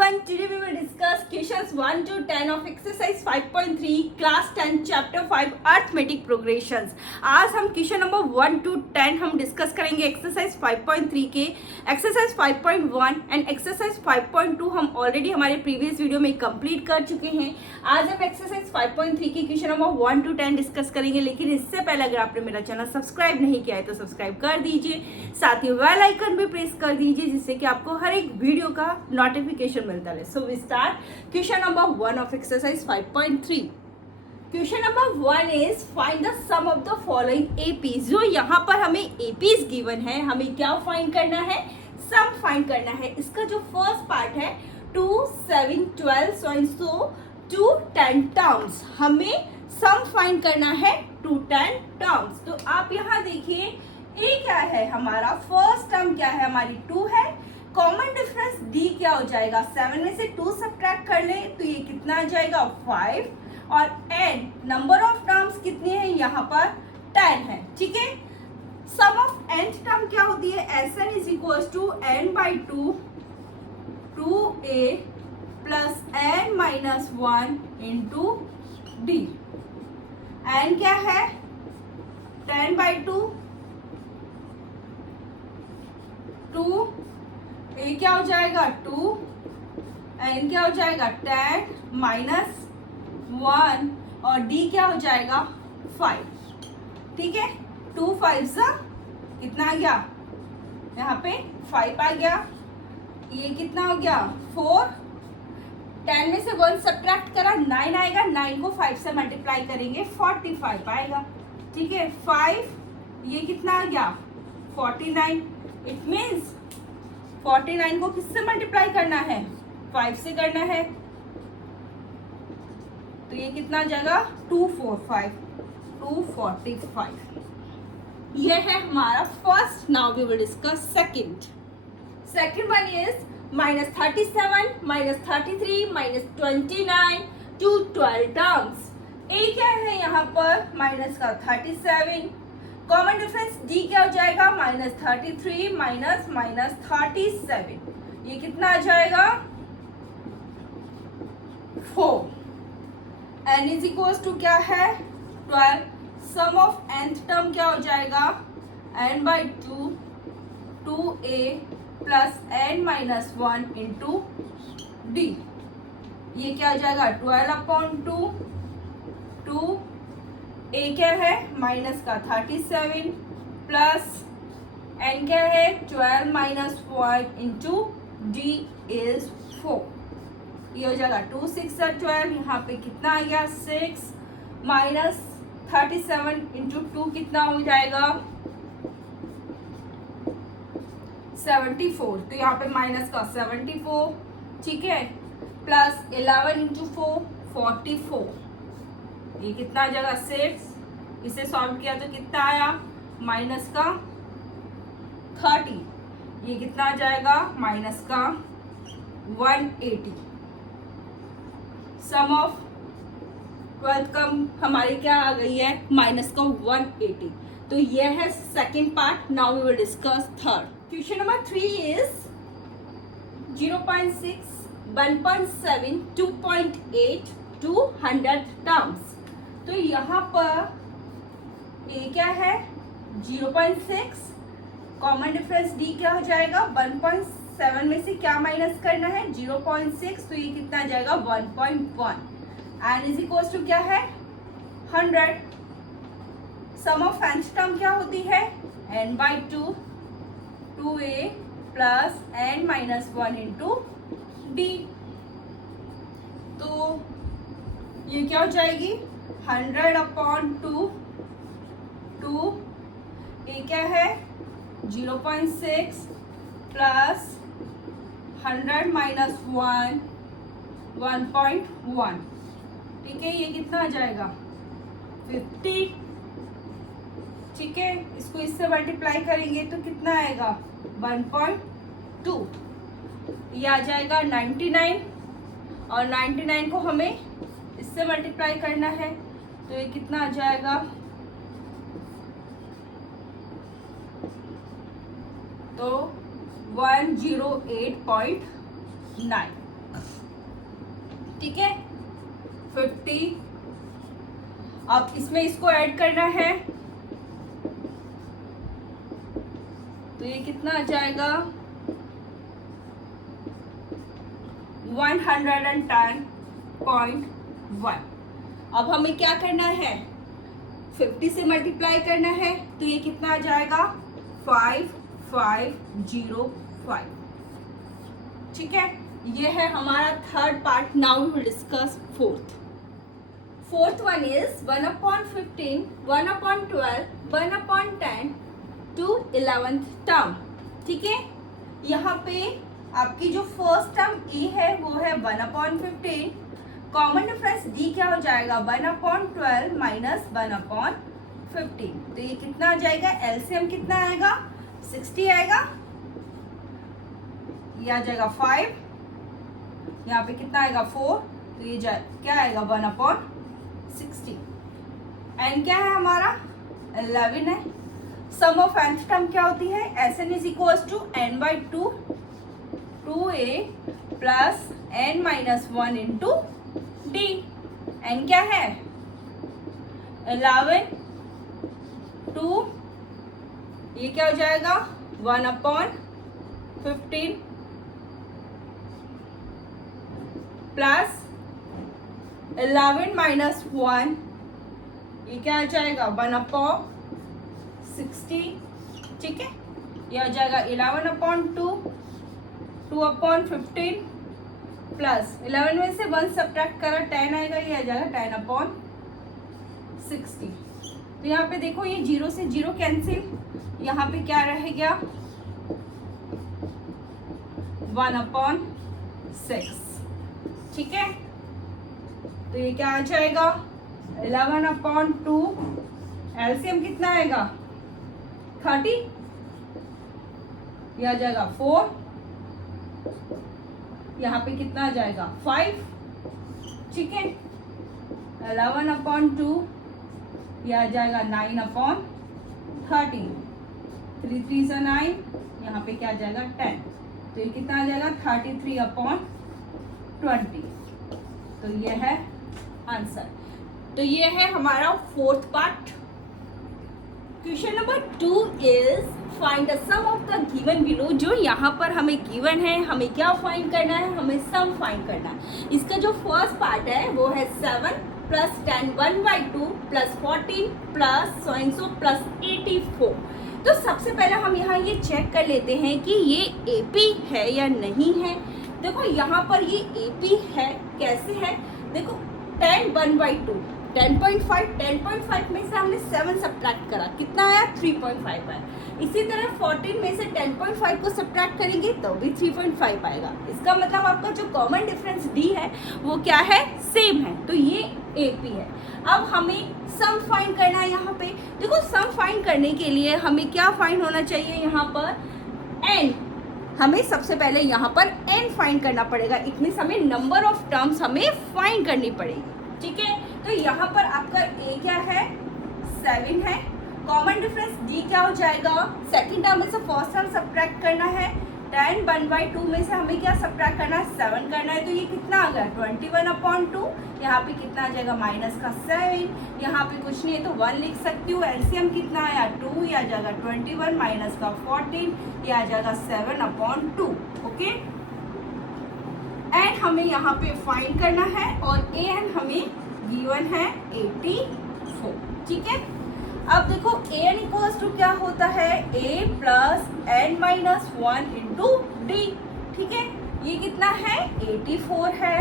everyone, today we will discuss questions 1 to 10 of exercise 5.3 class 10 chapter 5 arithmetic progressions। आज हम question number 1 to 10 हम discuss करेंगे exercise 5.3 के। Exercise 5.1 and exercise 5.2 हम already हमारे previous video में कंप्लीट कर चुके हैं। आज हम एक्सरसाइज 5.3 की क्वेश्चन नंबर 1 to 10 डिस्कस करेंगे, लेकिन इससे पहले अगर आपने मेरा चैनल सब्सक्राइब नहीं किया है तो सब्सक्राइब कर दीजिए, साथ ही बेल आइकन भी प्रेस कर दीजिए जिससे कि आपको हर एक वीडियो का नोटिफिकेशन मिलता रहे। So we start question number 1 of exercise 5.3। Question number 1 is find the sum of the following APs. जो यहाँ पर हमें एपीज गिवन है, हमें क्या फाइंड करना है? सम फाइंड करना है। इसका जो फर्स्ट पार्ट है 2, 7, 12 सो टू 10 टर्म्स, हमें सम फाइंड करना है 2 10 टर्म्स। तो आप यहाँ देखिए ए क्या है हमारा, फर्स्ट टर्म क्या है हमारी 2 है, कॉमन डिफरेंस डी क्या हो जाएगा, 7 में से 2 सब्ट्रैक्ट कर ले तो ये कितना आ जाएगा 5, और एन नंबर ऑफ टर्म्स कितने हैं यहाँ पर 10 है। ठीक है, सम ऑफ एन टर्म क्या होती है, S N is equal to N by 2 2a plus N minus 1 into D. N क्या है 10 बाई 2 ए क्या हो जाएगा 2, एन क्या हो जाएगा 10 माइनस 1 और डी क्या हो जाएगा 5। ठीक है, 2 5 सा कितना आ गया, यहाँ पे 5 आ गया, ये कितना हो गया 4, 10 में से 1 सब्ट्रैक्ट करा 9 आएगा, 9 को 5 से मल्टीप्लाई करेंगे 45 आएगा। ठीक है, 5 ये कितना आ गया 49। इट मीन्स 49 को किससे मल्टीप्लाई करना है 5 से करना है, तो ये कितना आ जाएगा 245 245। ये है हमारा first. Now we will discuss second one is -37 -33 -29 to 12 terms. A क्या है यहाँ पर माइनस का 37, कॉमन डिफरेंस डी क्या हो जाएगा -33 माइनस -37, ये कितना आ जाएगा 4। एन इज इक्वल्स टू क्या है 12, सम ऑफ nth टर्म क्या हो जाएगा n by 2 2a plus n minus 1 into D. ये क्या हो जाएगा 12/2 2 ए क्या है माइनस का 37 प्लस एन क्या है 12 माइनस 1 इंटू डी इज 4। ये हो जाएगा 2 6 12, यहाँ पे कितना आ गया 6 माइनस 37 इंटू 2 कितना हो जाएगा 74, तो यहाँ पे माइनस का 74। ठीक है, प्लस 11 इंटू 4 44, ये कितना आ जाएगा 6, इसे सॉल्व किया तो कितना आया माइनस का 30, ये कितना आ जाएगा माइनस का 180। सम ऑफ 12 का हमारी क्या आ गई है माइनस का 180। तो ये है second part. Now we will discuss third. Question number 3 is 0.6 1.7 2.8 200 terms. तो यहाँ पर ए क्या है 0.6, कॉमन डिफरेंस डी क्या हो जाएगा 1.7 में से क्या माइनस करना है 0.6, तो ये कितना आ जाएगा 1.1। एन इज इक्वल्स टू क्या है 100, सम ऑफ nth टर्म क्या होती है n by 2 2a plus n minus 1 into D. तो ये क्या हो जाएगी 100/2 2 ए क्या है 0.6 प्लस 100 माइनस 1 1.1। ठीक है, ये कितना आ जाएगा 50। ठीक है, इसको इससे मल्टीप्लाई करेंगे तो कितना आएगा 1.2, ये आ जाएगा 99, और 99 को हमें इससे मल्टीप्लाई करना है तो ये कितना आ जाएगा तो 108.9। ठीक है 50। अब इसमें इसको ऐड करना है तो ये कितना आ जाएगा 110.1। अब हमें क्या करना है 50 से मल्टीप्लाई करना है तो ये कितना आ जाएगा 5505। ठीक है, ये है हमारा third part. Now we will discuss fourth one is 1/15, 1/12, 1/10 to 11th term. ठीक है, यहाँ पे आपकी जो फर्स्ट टर्म ए है वो है 1/15। कॉमन डिफरेंस डी क्या हो जाएगा 1/12 माइनस 1/15। तो ये कितना आ जाएगा एलसीएम कितना आएगा 60 आएगा। ये आ जाएगा 5, यहाँ पे कितना आएगा 4, तो ये क्या आएगा 1/60। एन क्या है हमारा 11 है। सम ऑफ nth टर्म क्या होती है Sn is equals to n/2 2a plus n-1 into D. N क्या है 11 2, ये क्या हो जाएगा 1/15 प्लस 11 माइनस 1, ये क्या आ जाएगा 1/60। ठीक है, ये आ जाएगा 11/2 2/15 प्लस 11 में से 1 सब्ट्रैक्ट करा 10 आएगा, ये आ जाएगा 10/60। तो यहाँ पे देखो ये 0 से 0 कैंसिल, यहाँ पे क्या रह गया 1/6। ठीक है, तो ये क्या आ जाएगा 11/2, एलसीएम कितना आएगा 30, ये आ जाएगा 4, यहाँ पे कितना आ जाएगा 5। ठीक है, 11/2, ये आ जाएगा 9/30, 3 3 9, यहाँ पे क्या आ जाएगा 10, तो ये कितना आ जाएगा 33/20। तो ये है आंसर। तो ये है हमारा fourth part. Question number 2 is find the sum of the given below. जो यहाँ पर हमें गिवन है, हमें क्या फाइंड करना है, हमें सम फाइंड करना है। इसका जो फर्स्ट पार्ट है वो है 7 plus 10 1/2 plus 14 plus so and so plus 84। तो सबसे पहले हम यहाँ ये चेक कर लेते हैं कि ये एपी है या नहीं है। देखो यहाँ पर ये एपी है, कैसे है देखो 10 1/2 10.5 में से हमने 7 सब्ट्रैक्ट करा, कितना आया 3.5 आया। इसी तरह 14 में से 10.5 को सब्ट्रैक्ट करेंगे तो भी 3.5 आएगा। इसका मतलब आपका जो कॉमन डिफरेंस डी है वो क्या है सेम है, तो ये एपी है। अब हमें सम फाइंड करना है। यहाँ पे देखो सम फाइंड करने के लिए हमें क्या फाइंड होना चाहिए, यहाँ पर एन। हमें सबसे पहले यहाँ पर एन फाइंड करना पड़ेगा। इतनी हमें नंबर ऑफ टर्म्स हमें फाइंड करनी पड़ेगी। ठीक है, तो यहाँ पर आपका ए क्या है 7 है। कॉमन डिफरेंस डी क्या हो जाएगा, सेकंड टर्म में से फर्स्ट टर्म सब्ट्रैक्ट करना है। 10 1/2 में से हमें क्या सब्ट्रैक्ट करना है 7 करना है, तो ये कितना आ गया 21/2। यहाँ पे कितना आ जाएगा माइनस का 7, यहाँ पे कुछ नहीं है तो 1 लिख सकती हूँ। एलसीएम कितना आया 2, ये आ जाएगा 21 माइनस का 14, ये आ जाएगा 7/2। ओके, एंड हमें यहाँ पे फाइंड करना है और ए एन हमें गिवन है 84। ठीक है, अब देखो ए एन इक्वल्स टू क्या होता है a plus n-1 into D. ठीक है, ये कितना है 84 है,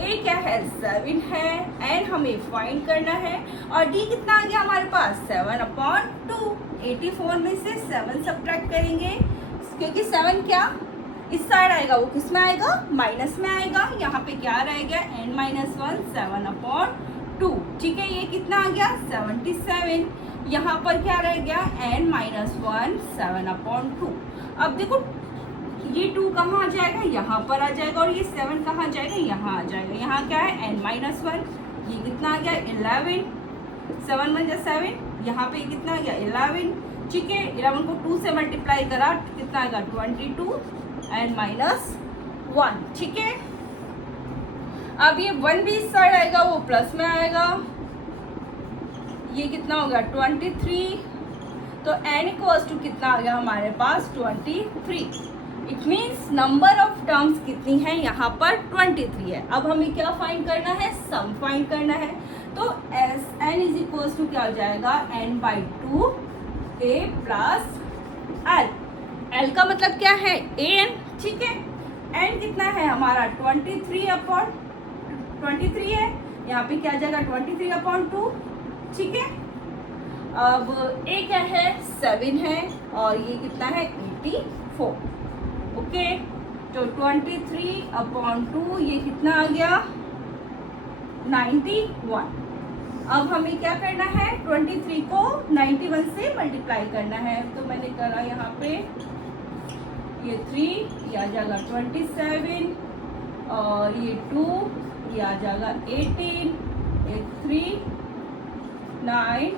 ए क्या है 7 है, एन हमें फाइंड करना है और डी कितना आ गया हमारे पास 7/2। 84 में से 7 सब्ट्रैक्ट करेंगे क्योंकि 7 क्या इस साइड आएगा, वो किस में आएगा माइनस में आएगा। यहाँ पे क्या रहेगा n-1 7/2। ठीक है, ये कितना आ गया 77। यहाँ पर क्या रह गया n-1 7/2। अब देखो ये 2 कहाँ आ जाएगा, यहाँ पर आ जाएगा और ये 7 कहाँ जाएगा, यहाँ आ जाएगा। यहाँ क्या है n-1, ये कितना आ गया 11, 7 1 7, यहाँ पे कितना आ गया 11। ठीक है, 11 को 2 से मल्टीप्लाई करा कितना आएगा 22 n-1। ठीक है, अब ये 1 भी इस साइड आएगा, वो प्लस में आएगा, ये कितना हो गया 23, तो n इक्वल्स टू कितना आ गया हमारे पास 23। It means number of terms कितनी है यहाँ पर 23 है। अब हमें क्या फाइंड करना है, सम फाइंड करना है। तो n इज इक्वल्स टू क्या हो जाएगा n/2 a plus l। l का मतलब क्या है an, ठीक है। n कितना है हमारा 23/23 है, यहाँ पे क्या आ जाएगा 23/2, ठीक है। अब a क्या है 7 है और ये कितना है 84, ओके। तो 23/2 ये कितना आ गया 91। अब हमें क्या करना है 23 को 91 से मल्टीप्लाई करना है। तो मैंने करा यहाँ पे ये 3, ये आ जाएगा 27 और ये 2, ये आ जाएगा 18, ये 3, 9,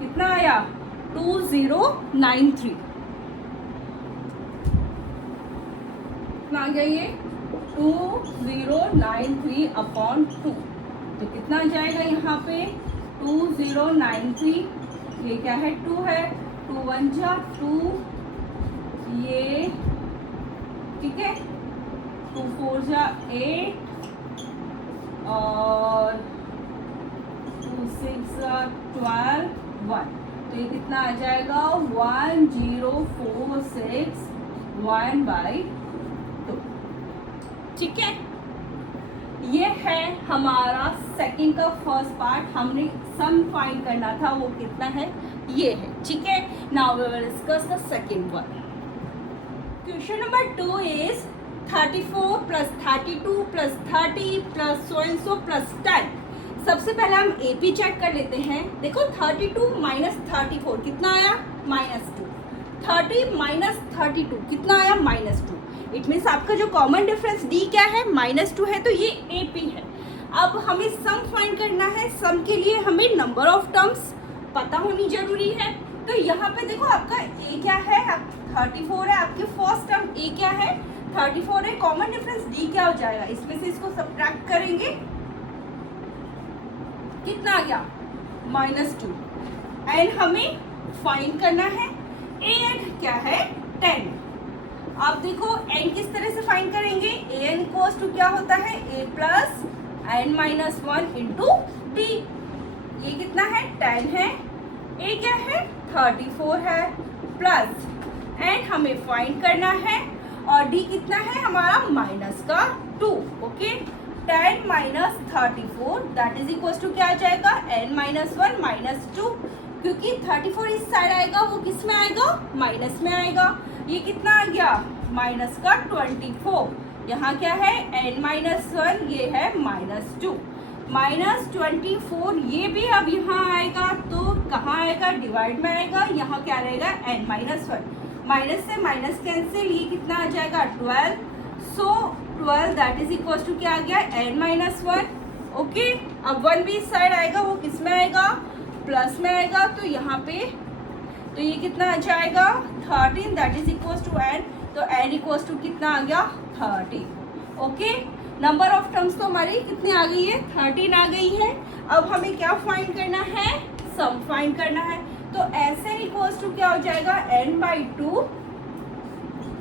कितना आया 2093, कितना आ गया ये 2093/2। तो कितना आ जाएगा यहाँ पे 2093, ये क्या है 2 है, 2 1 जा 2, ये ठीक है 2 4 जा 8 और 2 6 जा 12 1। तो ये कितना आ जाएगा 1046/1/2, ठीक है। ये है हमारा सेकंड का फर्स्ट पार्ट, हमने सम फाइंड करना था, वो कितना है ये है, ठीक है। Now we will discuss the second one. Question number 2 is 34 + 32 + 30 + so and so + 10। सबसे पहले हम AP चेक कर लेते हैं। देखो 32 - 34 कितना आया -2, 30 - 32 कितना आया -2। इट मीन्स आपका जो कॉमन डिफरेंस D क्या है -2 है, तो ये AP है। अब हमें सम फाइंड करना है। सम के लिए हमें नंबर ऑफ टर्म्स पता होनी जरूरी है। तो यहाँ पे देखो आपका A क्या है 34 है, आपके फर्स्ट टर्म A क्या है 34 है, कॉमन डिफरेंस D क्या हो जाएगा, इसमें से इसको सब्ट्रैक्ट करेंगे, कितना आ गया -2। एंड हमें फाइंड करना है an क्या है 10। आप देखो n किस तरह से फाइंड करेंगे, an इक्वल्स टू क्या होता है a plus n-1 into d। ये कितना है 10 है, a क्या है 34 है प्लस एंड हमें फाइंड करना है और d कितना है हमारा -2, okay. 10 - 34 that is equals to क्या आ जाएगा n-1 -2, क्योंकि 34 इस साइड आएगा, वो किस में आएगा माइनस में आएगा। ये कितना आ गया -24। यहाँ क्या है n-1, ये है -2 -24। ये भी अब यहाँ आएगा, तो कहाँ आएगा डिवाइड में आएगा, यहाँ क्या रहेगा n-1, माइनस से माइनस कैंसिल, ये कितना आ जाएगा 12। सो 12 दैट इज इक्वल्स टू क्या आ गया n-1, ओके। अब 1 भी इस साइड आएगा, वो किस में आएगा प्लस में आएगा, तो यहाँ पे तो ये कितना आ जाएगा 13 that is equals to n। तो n इक्वल्स टू कितना आ गया 30, ओके। नंबर ऑफ टर्म्स तो हमारी कितनी आ गई है 13 आ गई है। अब हमें क्या फाइंड करना है, सम फाइंड करना है। तो Sn इक्वल्स टू क्या हो जाएगा n/2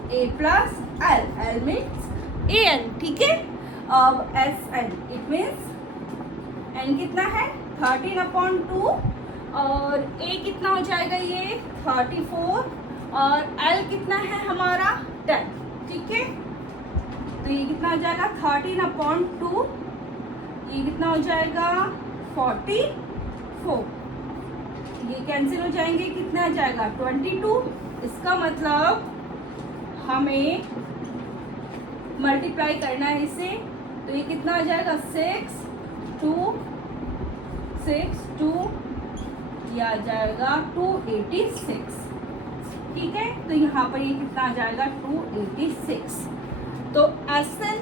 a plus l, l means an, ठीक है। अब Sn इट मीन्स n कितना है 13/2 और a कितना हो जाएगा ये 34 और l कितना है हमारा 10, ठीक है। तो ये कितना हो जाएगा 13/2, ये कितना हो जाएगा 44, ये कैंसिल हो जाएंगे, कितना आ जाएगा 22। इसका मतलब हमें मल्टीप्लाई करना है इसे, तो ये कितना आ जाएगा 6 2 6 2, ये आ जाएगा 286, ठीक है। तो यहाँ पर ये कितना आ जाएगा 286। तो Sn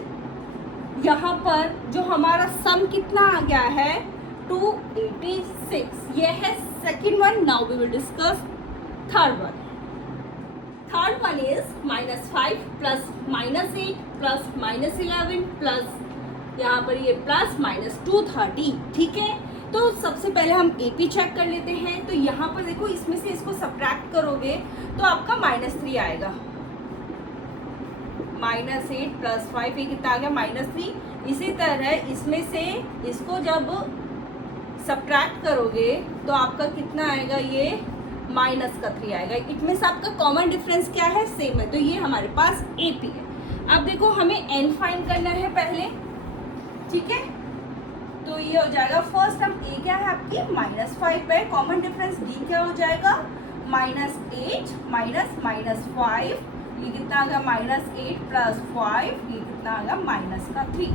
यहाँ पर जो हमारा सम कितना आ गया है 286, ये है second one. Now we will discuss third one. Third one is -5 + -8 + -11 + यहाँ पर ये प्लस माइनस 230, ठीक है। तो सबसे पहले हम AP चेक कर लेते हैं। तो यहाँ पर देखो, इसमें से इसको सब्ट्रैक्ट करोगे तो आपका -3 आएगा। -8 + 5, ये कितना आ गया? -3। इसी तरह इसमें से इसको जब सब्ट्रैक्ट करोगे तो आपका कितना आएगा? ये -3 आएगा। इट मीन्स आपका कॉमन डिफरेंस क्या है? सेम है। तो ये हमारे पास AP है। अब देखो, हमें n फाइंड करना है पहले, ठीक है। तो ये हो जाएगा फर्स्ट टर्म A क्या है आपकी? -5 है। कॉमन डिफरेंस D क्या हो जाएगा? -8 -5, ये कितना आ गया? -8 + 5, ये कितना आ गया? -3।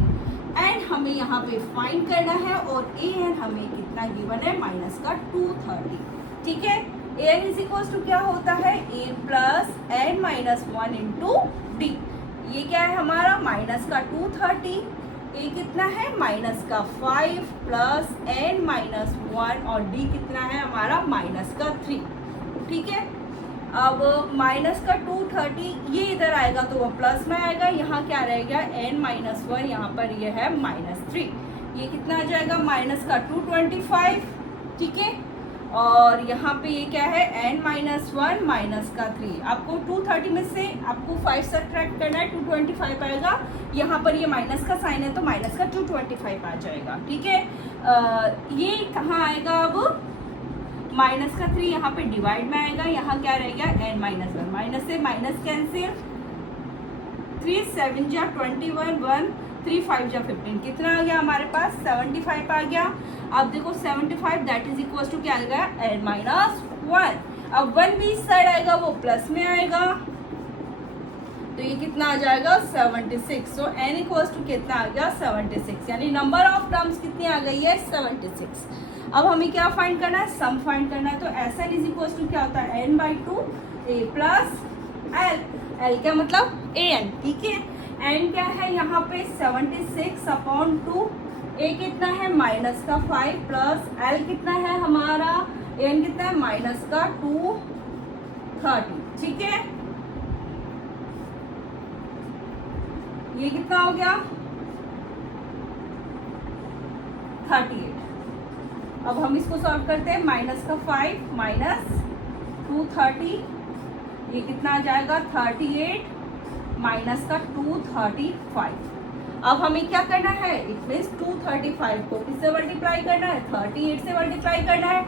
एंड हमें यहाँ पे फाइंड करना है और AN हमें कितना गिवन है? -230, ठीक है। AN इज इक्वल टू क्या होता है? A + n - 1 × D। ये क्या है हमारा? -230। A कितना है? -5 + n - 1 और D कितना है हमारा? -3, ठीक है। अब -230 ये इधर आएगा तो वो प्लस में आएगा। यहाँ क्या रहेगा? n - 1, यहाँ पर ये है -3। ये कितना आ जाएगा? -225, ठीक है। और यहाँ पे ये क्या है? n - 1 -3। आपको 230 में से आपको 5 सब्ट्रैक्ट करना है, 225 आएगा। यहाँ पर ये माइनस का साइन है तो माइनस का 225 आ जाएगा, ठीक है। ये कहाँ आएगा? अब -3 यहाँ पे डिवाइड में आएगा। यहाँ क्या रहेगा? n - 1, माइनस से माइनस कैंसिल, 3 7 जा 21, 1 3 5 जा 15, कितना आ गया हमारे पास? 75 आ गया। अब देखो 75 दैट इज इक्वल टू क्या आएगा? n - 1। अब 1 भी इस साइड आएगा, वो प्लस में आएगा, तो ये कितना आ जाएगा? 76। सो n इक्वल टू कितना आ गया? 76, यानी नंबर ऑफ टर्म्स कितनी आ गई है? 76। अब हमें क्या फाइंड करना है? सम फाइंड करना है। तो SN इज इक्वल टू क्या होता है? n/2 A + L। L क्या मतलब? AN, ठीक है। n क्या है यहाँ पे? 76/2। A कितना है? -5 प्लस L कितना है हमारा? AN कितना है? -230, ठीक है। ये कितना हो गया? 38। अब हम इसको सॉल्व करते हैं। -5 - 230, ये कितना आ जाएगा? 38 - 235। अब हमें क्या करना है? इट मीन्स 235 को किससे मल्टीप्लाई करना है? 38 से मल्टीप्लाई करना है।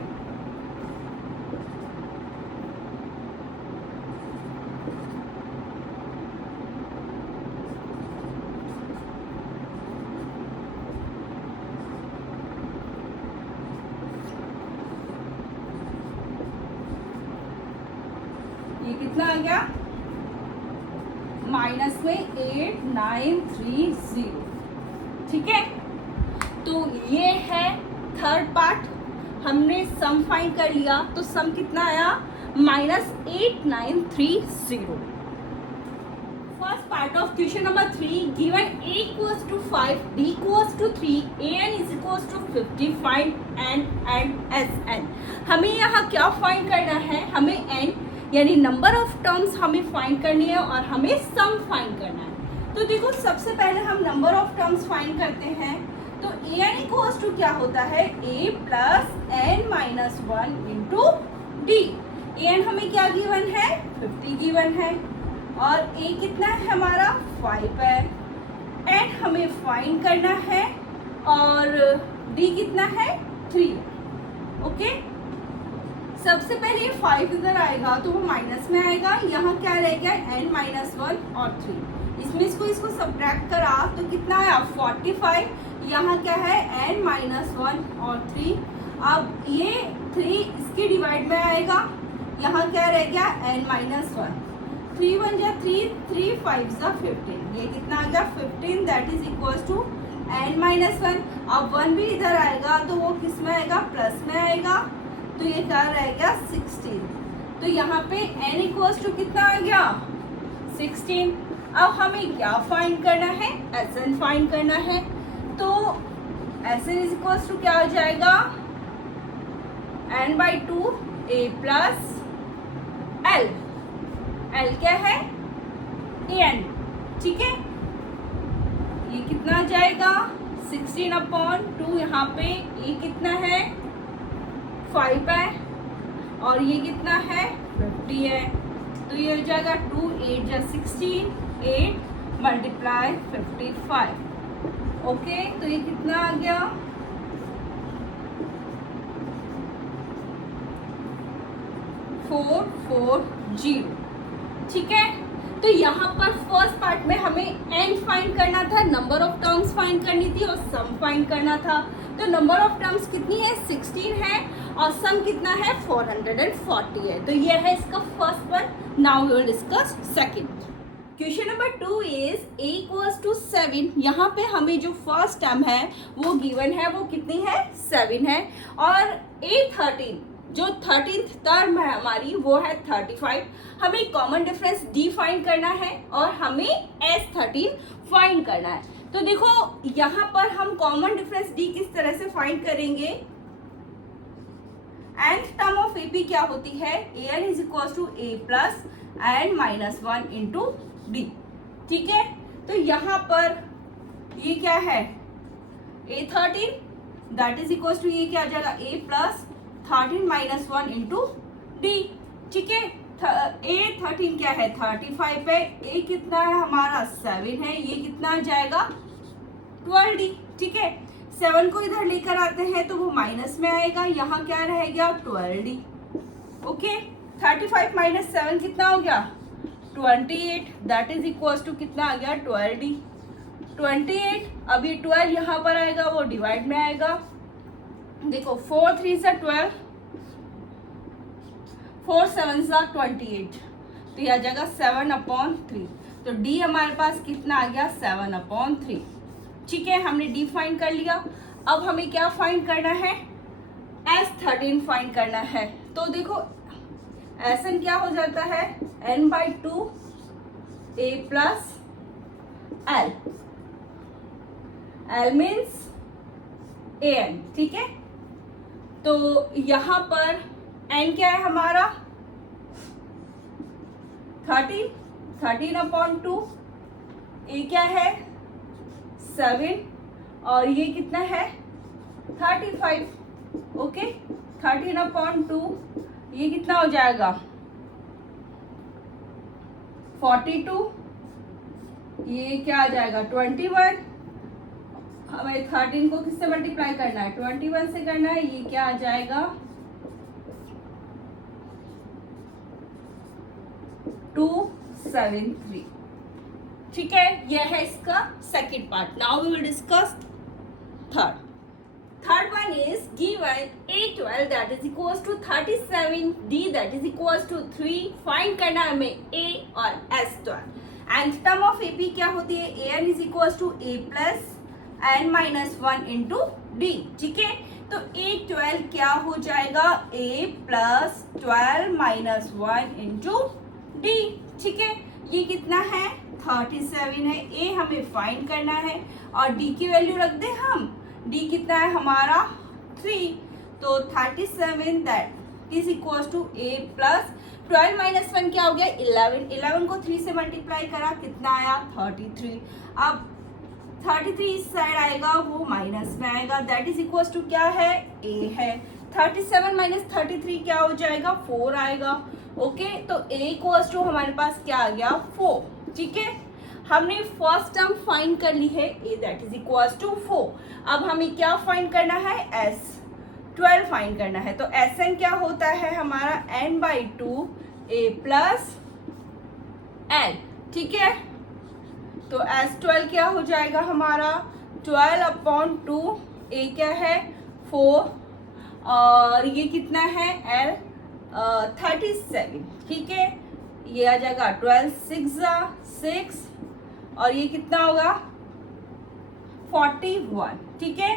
ये कितना आ गया? माइनस में 8930, ठीक है। तो ये है थर्ड पार्ट। हमने सम फाइंड कर लिया, तो सम कितना आया? -8930। First part of question number 3, given A equals to 5, D equals to 3, AN is equals to 50, find N and SN। हमें यहाँ क्या फाइंड करना है? हमें N यानी नंबर ऑफ टर्म्स हमें फाइंड करनी है और हमें सम फाइंड करना है। तो देखो, सबसे पहले हम नंबर ऑफ टर्म्स फाइंड करते हैं। तो AN इक्वल्स टू क्या होता है? A + n - 1 × D। AN हमें क्या गिवन है? 50 गिवन है और A कितना है हमारा? 5 है। N हमें फाइंड करना है और D कितना है? 3। ओके, सबसे पहले 5 इधर आएगा तो वो माइनस में आएगा। यहाँ क्या रहेगा? n - 1 और 3। इसमें इसको सब्ट्रैक्ट करा तो कितना आया? 45। यहाँ क्या है? n - 1 और 3। अब ये 3 इसके डिवाइड में आएगा। यहाँ क्या रह गया? n - 1। 3 1 जा 3, 3 5 जा 15। ये कितना आ गया? 15 that is equal to n - 1। अब 1 भी इधर आएगा तो वो किस में आएगा? प्लस में आएगा, तो ये क्या रहेगा? 16। तो यहाँ पे n इक्वल्स टू कितना आ गया? 16। अब हमें क्या फाइंड करना है? SN फाइंड करना है। तो SN इज इक्वल्स टू क्या आ जाएगा? n/2 A + L। L क्या है? AN, ठीक है। ये कितना आ जाएगा? 16/2 यहाँ पे ये कितना है 5 है और ये कितना है 50 है, तो ये हो जाएगा 2 8 जा 16, 8 मल्टीप्लाई 55। ओके, तो ये कितना आ गया 440। ठीक है, तो यहाँ पर फर्स्ट पार्ट में हमें एंड फाइंड करना था, नंबर ऑफ टर्म्स फाइंड करनी थी और सम फाइंड करना था। तो नंबर ऑफ टर्म्स कितनी है 16 है और सम कितना है 440 है। तो ये है इसका first one. Now we will discuss second. Question number 2 is a equals to 7। यहाँ पे हमें जो फर्स्ट टर्म है वो गिवन है, वो कितनी है 7 है, और a13 जो 13th टर्म है हमारी वो है 35। हमें कॉमन डिफरेंस d फाइंड करना है और हमें s13 फाइंड करना है। तो देखो यहाँ पर हम कॉमन डिफरेंस d किस तरह से फाइंड करेंगे। nth टर्म ऑफ AP क्या होती है, an is equal to a plus N minus 1 into D. ठीक है, तो यहाँ पर ये क्या है a13 that is equal to ये क्या आ जाएगा a plus 13 minus 1 into D. ठीक है, a13 क्या है 35 है, a कितना है हमारा 7 है, ये कितना आ जाएगा 12d। ठीक है, 7 को इधर लेकर आते हैं तो वो माइनस में आएगा, यहाँ क्या रहेगा 12d। ओके, 35 माइनस 7 कितना हो गया 28, दैट इज इक्वल टू कितना आ गया 12d। 28, अभी 12 यहाँ पर आएगा वो डिवाइड में आएगा। देखो 4 3 से 12, 4 7 से 28, तो यह आ जाएगा 7/3। तो d हमारे पास कितना आ गया 7/3। ठीक है, हमने d फाइंड कर लिया। अब हमें क्या फाइंड करना है s13 फाइंड करना है। तो देखो Sn क्या हो जाता है n/2 a plus l, l means an। ठीक है, तो यहाँ पर n क्या है हमारा 13/2, a क्या है 7 और ये कितना है 35। ओके, 13/2 ये कितना हो जाएगा 42, ये क्या आ जाएगा 21। हमें 13 को किससे मल्टीप्लाई करना है 21 से करना है, ये क्या आ जाएगा 273। ठीक है, यह है इसका second part. Now we will discuss third. Third one is given a12 that is equals to 37, d that is equals to 3। Find करना है हमें a और s12। And term of AP क्या होती है an is equals to a plus N minus 1 into D. ठीक है, तो a12 क्या हो जाएगा a plus 12 minus 1 into D. ठीक है, ये कितना है 37 है, a हमें फाइंड करना है और d की वैल्यू रख दे हम, d कितना है हमारा 3। तो 37 that is equal to a plus 12 minus 1 क्या हो गया 11। 11 को 3 से मल्टीप्लाई करा कितना आया 33। अब 33 इस साइड आएगा वो माइनस में आएगा, दैट इज इक्वल टू क्या है a है। 37 माइनस 33 क्या हो जाएगा 4 आएगा। ओके, तो a इक्वल टू हमारे पास क्या आ गया 4। ठीक है, हमने फर्स्ट टर्म फाइंड कर ली है a that is equal to 4। अब हमें क्या फाइंड करना है s12 फाइंड करना है। तो Sn क्या होता है हमारा n/2 a प्लस l। ठीक है, तो s12 क्या हो जाएगा हमारा 12/2, a क्या है 4 और ये कितना है l 37। ठीक है, ये आ जाएगा 12 6 और ये कितना होगा 41। ठीक है,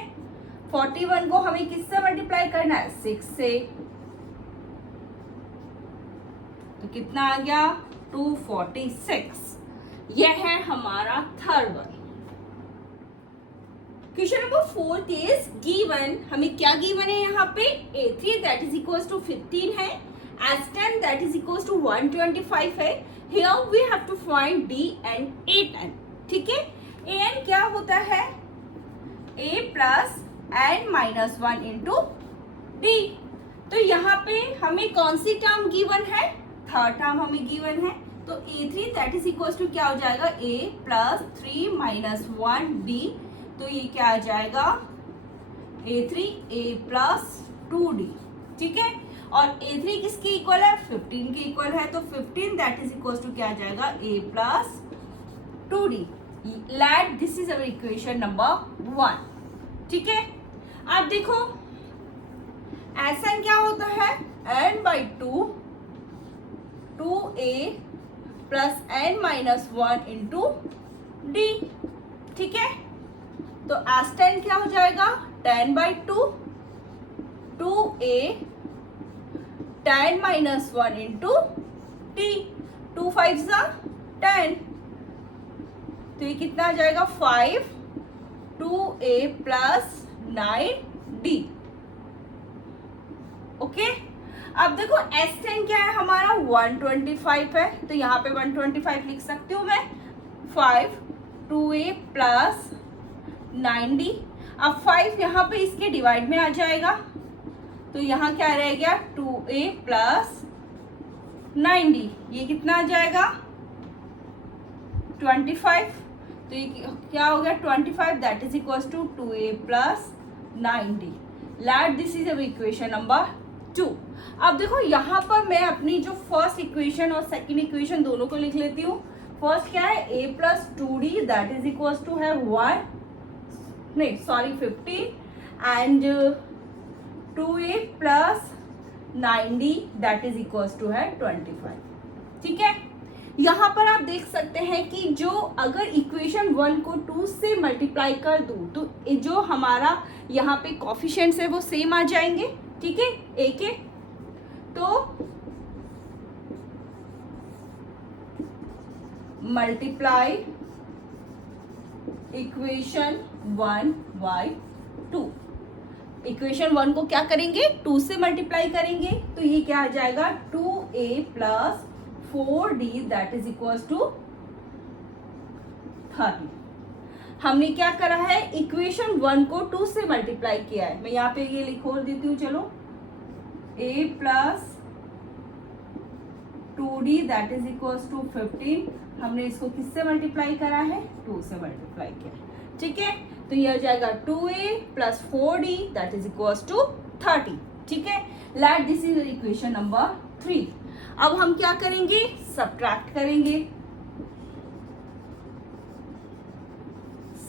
41 को हमें किससे मल्टीप्लाई करना है 6 से, तो कितना आ गया 246। यह है हमारा third one. Question number 4 is given, हमें क्या गिवन है यहाँ पे a3 that is equals to 15 है, s10 that is equals to 125 है। Here we have to find d and a10। ठीक है, an क्या होता है a plus N minus one into D. तो यहाँ पे हमें कौन सी टर्म गिवन है, थर्ड टर्म हमें गिवन है, तो A3 that is equal to क्या हो जाएगा, A प्लस 3 माइनस 1 D। तो ये क्या आ जाएगा, A3 A प्लस 2D, ठीक है। और A3 किसके इक्वल है, 15 के इक्वल है, तो 15 दैट इज इक्वल टू क्या आ जाएगा, A plus 2D। Late this is our equation number 1, ठीक है। अब देखो Sn क्या होता है, n by 2a plus n minus 1 into D, ठीक है। तो S10 क्या हो जाएगा, 10 by 2a 10 minus 1 into D, 2 5 10, तो ये कितना आ जाएगा 5 2a प्लस 9d, ओके। अब देखो S10 क्या है हमारा, 125 है, तो यहाँ पे 125 लिख सकती हूँ मैं, 5 2a प्लस 9d। अब 5 यहाँ पे इसके डिवाइड में आ जाएगा, तो यहाँ क्या रह गया, 2a प्लस 9d, ये कितना आ जाएगा 25। तो ये क्या हो गया 25 that is equal to 2a plus 9d। Let this is equation number 2। अब देखो यहाँ पर मैं अपनी जो फर्स्ट इक्वेशन और सेकंड इक्वेशन दोनों को लिख लेती हूँ। फर्स्ट क्या है, a plus 2d that is equal to है 15 and 2a plus 9d that is equal to है 25, ठीक है। यहाँ पर आप देख सकते हैं कि जो अगर इक्वेशन 1 को 2 से मल्टीप्लाई कर दूं तो जो हमारा यहाँ पे कोफिशिएंट्स है वो सेम आ जाएंगे, ठीक है, a के। तो मल्टीप्लाई इक्वेशन 1 बाई 2, इक्वेशन 1 को क्या करेंगे, 2 से मल्टीप्लाई करेंगे, तो ये क्या आ जाएगा 2a plus 4d that is equal to 30। हमने क्या करा है, इक्वेशन 1 को 2 से मल्टीप्लाई किया है। मैं यहाँ पे ये लिखो देती हूँ, चलो, a plus 2d that is equal to 15। हमने इसको किससे मल्टीप्लाई करा है, 2 से मल्टीप्लाई किया है, ठीक है। तो ये हो जाएगा 2a plus 4d that is equal to 30, ठीक है। Let this is equation number 3। अब हम क्या करेंगे, सब्ट्रैक्ट करेंगे।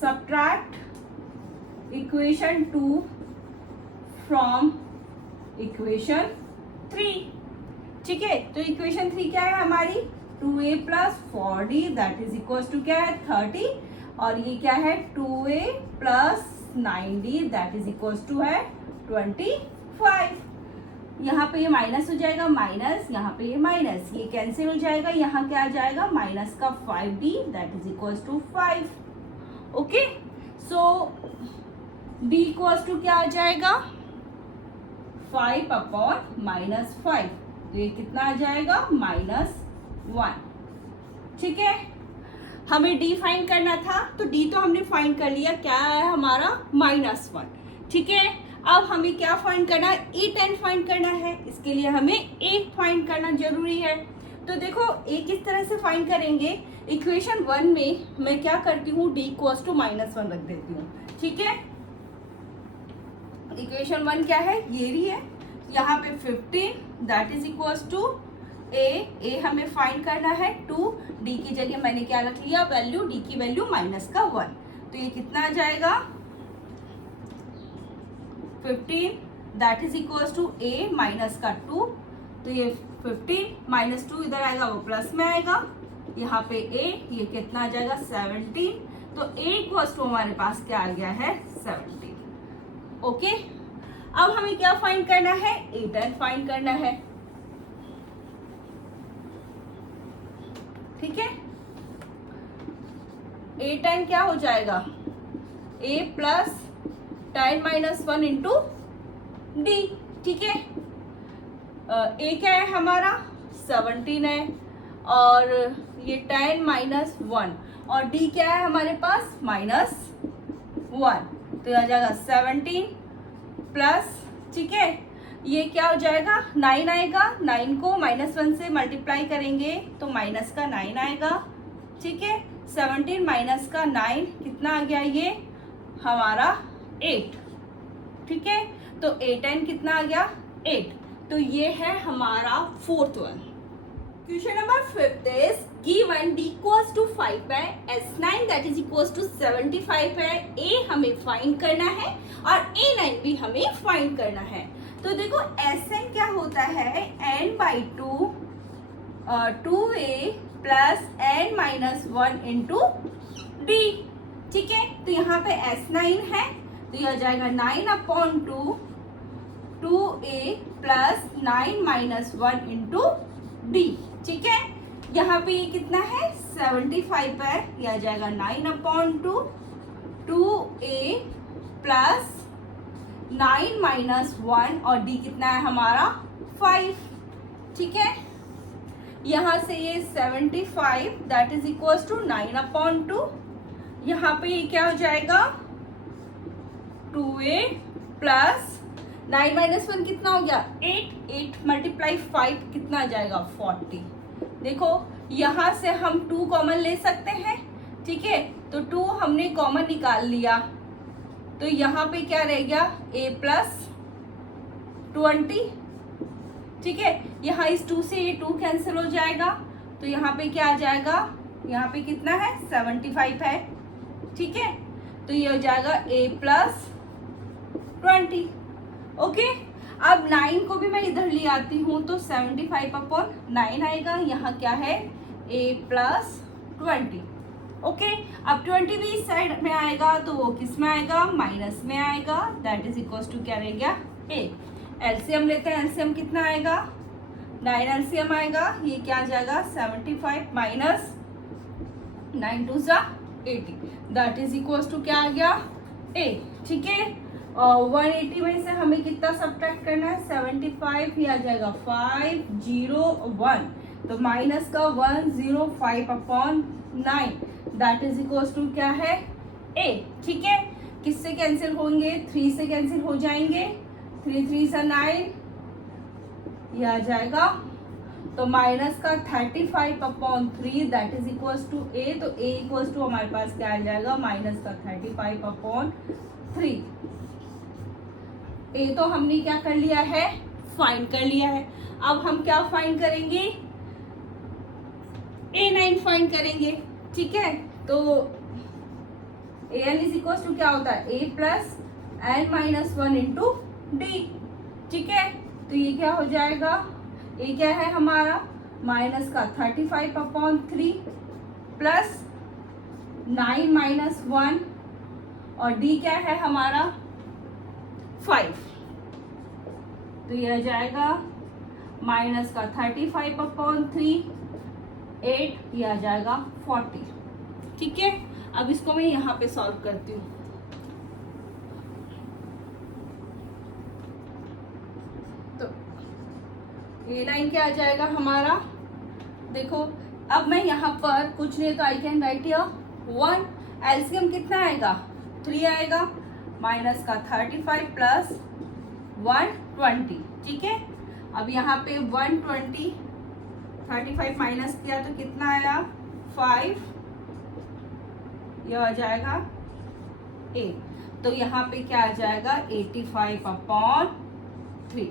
सब्ट्रैक्ट इक्वेशन 2 फ्रॉम इक्वेशन 3, ठीक है। तो इक्वेशन 3 क्या है हमारी, 2a plus 4d that is equal to क्या है 30, और ये क्या है 2a plus 9d that is equal to है 25। यहाँ पे ये माइनस हो जाएगा, माइनस, यहाँ पे ये माइनस, ये कैंसिल हो जाएगा, यहाँ क्या आ जाएगा माइनस का 5d that is equal to 5, okay. So d equal to क्या आ जाएगा 5 अपॉन माइनस 5, तो ये कितना आ जाएगा -1, ठीक है। हमें d फाइंड करना था, तो d तो हमने फाइंड कर लिया, क्या है हमारा -1, ठीक है। अब हमें क्या फाइंड करना है, E10 फाइंड करना है। इसके लिए हमें a फाइंड करना जरूरी है। तो देखो a किस तरह से फाइंड करेंगे, इक्वेशन 1 में मैं क्या करती हूँ, d इक्वल्स टू -1 रख देती हूँ, ठीक है। इक्वेशन 1 क्या है, ये रही है, यहाँ पे 15 that is equals to a हमें फाइंड करना है 2, d की जगह मैंने क्या रख लिया वैल्यू, d की वैल्यू -1, तो ये कितना आ जाएगा 15 that is equals to a minus का 2, तो ये 15 माइनस 2 इधर आएगा, वो प्लस में आएगा, यहाँ पे a, ये कितना आ जाएगा 17, तो a इक्वल्स टू हमारे पास क्या आ गया है 17, ओके। अब हमें क्या फाइंड करना है, A10 फाइंड करना है, ठीक है। A10 क्या हो जाएगा, a plus 10 minus 1 into D, ठीक है। a क्या है हमारा 17 है, और ये 10 माइनस 1, और d क्या है हमारे पास -1, तो ये आ जाएगा 17 प्लस, ठीक है, ये क्या हो जाएगा 9 आएगा, 9 को -1 से मल्टीप्लाई करेंगे तो माइनस का 9 आएगा, ठीक है। 17 माइनस का 9 कितना आ गया, ये हमारा 8, ठीक है। तो 8 एंड कितना आ गया 8, तो ये है हमारा fourth one. Question number 5 is given d equals to 5 है, S9 that is equals to 75 है, A हमें फाइंड करना है और A9 भी हमें फाइंड करना है। तो देखो Sn क्या होता है, n/2 2a plus n-1 into d, ठीक है। तो यहाँ पे S9 है तो यह हो जाएगा 9/2 2a प्लस 9-1 इंटू d, ठीक है। यहाँ पे ये कितना है 75 है, यह आ जाएगा 9/2 2a प्लस 9-1 और d कितना है हमारा 5, ठीक है। यहाँ से ये 75 दैट इज इक्वल्स टू 9/2, यहाँ पे ये क्या हो जाएगा 2a प्लस 9-1 कितना हो गया 8, 8 मल्टीप्लाई 5 कितना आ जाएगा 40। देखो यहाँ से हम 2 कॉमन ले सकते हैं, ठीक है, तो 2 हमने कॉमन निकाल लिया तो यहाँ पे क्या रह गया a प्लस 20, ठीक है। यहाँ इस 2 से ये 2 कैंसिल हो जाएगा तो यहाँ पे क्या आ जाएगा, यहाँ पे कितना है 75 है, ठीक है। तो ये हो जाएगा a प्लस 20, ओके। अब 9 को भी मैं इधर ले आती हूँ तो 75/9 आएगा, यहाँ क्या है a प्लस 20, ओके। अब 20 भी इस साइड में आएगा तो वो किस में आएगा, माइनस में आएगा, दैट इज इक्वल्स टू क्या रह गया a। एलसीएम लेते हैं, एलसीएम कितना आएगा 9 एलसीएम आएगा, ये क्या आ जाएगा 75 minus 9 2 80, that is equals to क्या आ गया a, ठीक है। 180 में से हमें कितना सब्ट्रैक्ट करना है 75, ये आ जाएगा 501, तो माइनस का 105/9 दैट इज इक्वल्स टू क्या है a, ठीक है। किससे कैंसिल होंगे 3 से कैंसिल हो जाएंगे, 3 3 से 9, ये आ जाएगा तो माइनस का 35/3 that is equals to a, तो a इक्वल्स टू हमारे पास क्या आ जाएगा माइनस का 35/3। a तो हमने क्या कर लिया है फाइंड कर लिया है, अब हम क्या फाइंड करेंगे a9 फाइंड करेंगे, ठीक है। तो an इज इक्वल्स टू क्या होता है a plus n-1 into d, ठीक है। तो ये क्या हो जाएगा, a क्या है हमारा माइनस का 35/3 प्लस 9-1 और d क्या है हमारा 5, तो ये आ जाएगा माइनस का 35/3 8, ये आ जाएगा 40, ठीक है। अब इसको मैं यहाँ पे सॉल्व करती हूँ, तो a9 क्या आ जाएगा हमारा, देखो अब मैं यहाँ पर कुछ नहीं तो I can write here 1, LCM कितना आएगा 3 आएगा, माइनस का 35 प्लस 120, ठीक है। अब यहाँ पे 120 35 माइनस किया तो कितना आया 5, यह आ जाएगा a, तो यहाँ पे क्या आ जाएगा 85/3,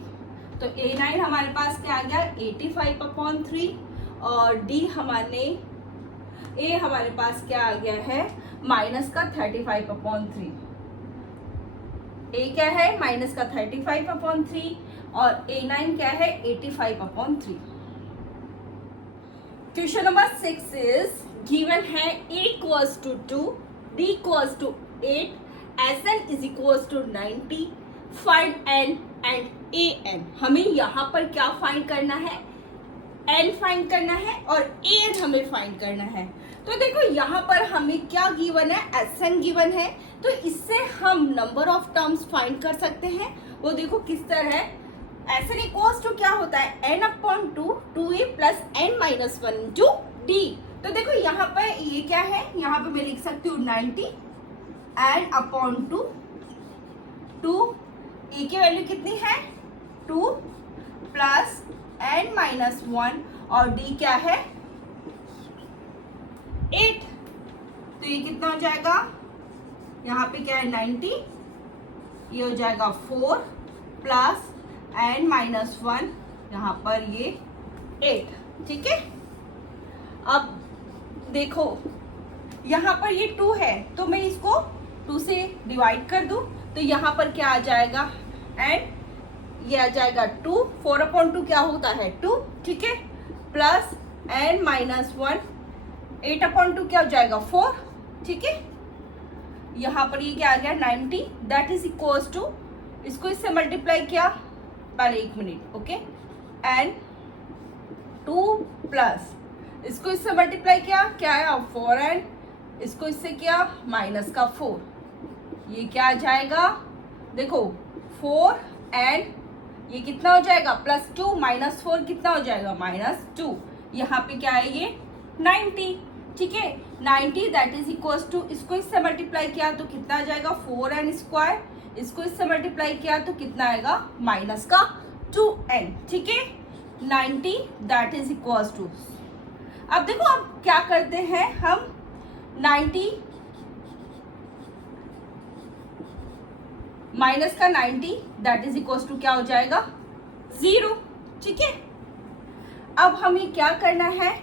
तो a9 हमारे पास क्या आ गया 85/3 और d हमारे पास क्या आ गया है माइनस का 35/3। a क्या है माइनस का 35/3 और a9 क्या है 85/3। क्वेश्चन नंबर 6 इज गिवन है a equals to 2, d equals to 8, Sn is equals to 90, find n and an। हमें यहाँ पर क्या फाइंड करना है n फाइंड करना है और an हमें फाइंड करना है। तो देखो यहाँ पर हमें क्या गिवन है Sn गिवन है, तो इससे हम नंबर ऑफ टर्म्स फाइंड कर सकते हैं। वो देखो किस तरह है, Sn इक्वल्स टू क्या होता है n/2 2a plus n-1 into d। तो देखो यहाँ पर ये क्या है, यहाँ पे मैं लिख सकती हूँ 90 n/2 2, ए की वैल्यू कितनी है 2 प्लस n माइनस 1 और d क्या है 8। तो ये कितना हो जाएगा, यहाँ पे क्या है 90, ये हो जाएगा 4 प्लस n माइनस 1, यहाँ पर ये 8। ठीक है, अब देखो यहाँ पर ये 2 है तो मैं इसको 2 से डिवाइड कर दूं तो यहाँ पर क्या आ जाएगा एंड ये आ जाएगा 2, 4/2 क्या होता है 2। ठीक है, प्लस n माइनस 1, 8/2 क्या हो जाएगा 4। ठीक है, यहाँ पर ये क्या आ गया 90, दैट इज इक्वल्स टू, इसको इससे मल्टीप्लाई किया पहले 1 मिनट, ओके, एंड 2 प्लस इसको इससे मल्टीप्लाई किया क्या आया 4n, इसको इससे किया माइनस का 4, ये क्या आ जाएगा देखो 4n, ये कितना हो जाएगा +2 माइनस 4 कितना हो जाएगा -2, यहाँ पे क्या है ये 90। ठीक है, 90 दैट इज इक्वल्स टू, इसको इससे मल्टीप्लाई किया तो कितना आ जाएगा 4n स्क्वायर, इसको इससे मल्टीप्लाई किया तो कितना आएगा माइनस का 2n। ठीक है, 90 दैट इज इक्वल्स टू, अब देखो अब क्या करते हैं हम 90 माइनस का 90 दैट इज इक्वल्स टू क्या हो जाएगा 0। ठीक है, अब हमें क्या करना है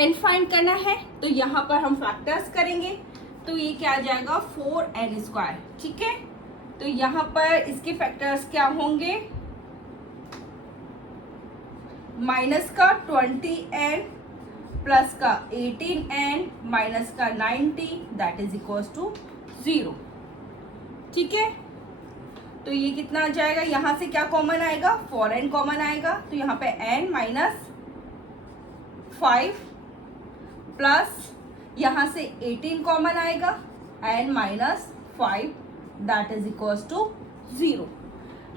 n फाइंड करना है, तो यहाँ पर हम फैक्टर्स करेंगे तो ये क्या आ जाएगा 4n स्क्वायर। ठीक है, तो यहाँ पर इसके फैक्टर्स क्या होंगे, माइनस का 20n प्लस का 18n माइनस का 90 दैट इज इक्वल्स टू 0। ठीक है, तो ये कितना आ जाएगा, यहाँ से क्या कॉमन आएगा 4n कॉमन आएगा, तो यहाँ पे n माइनस 5 प्लस यहाँ से 18 कॉमन आएगा n minus 5 that is equals to 0।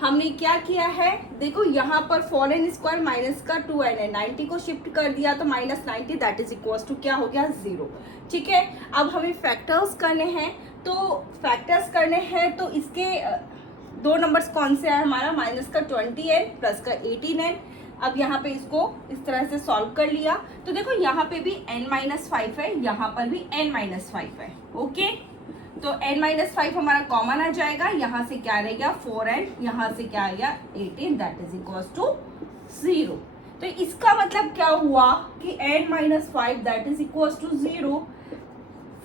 हमने क्या किया है देखो, यहाँ पर 4n स्क्वायर माइनस का 2n है, 90 को शिफ्ट कर दिया तो -90 दैट इज इक्वल्स टू क्या हो गया 0। ठीक है, अब हमें फैक्टर्स करने हैं, तो फैक्टर्स करने हैं तो इसके दो नंबर्स कौन से आए हमारा, माइनस का 20n प्लस का 18n। अब यहाँ पे इसको इस तरह से सॉल्व कर लिया तो देखो यहाँ पे भी n-5 है, यहाँ पर भी n-5 है। ओके, तो n-5 हमारा कॉमन आ जाएगा, यहाँ से क्या रहेगा 4n, यहाँ से क्या आएगा 18 दैट इज इक्वल्स टू 0। तो इसका मतलब क्या हुआ कि n-5 that is equals to 0,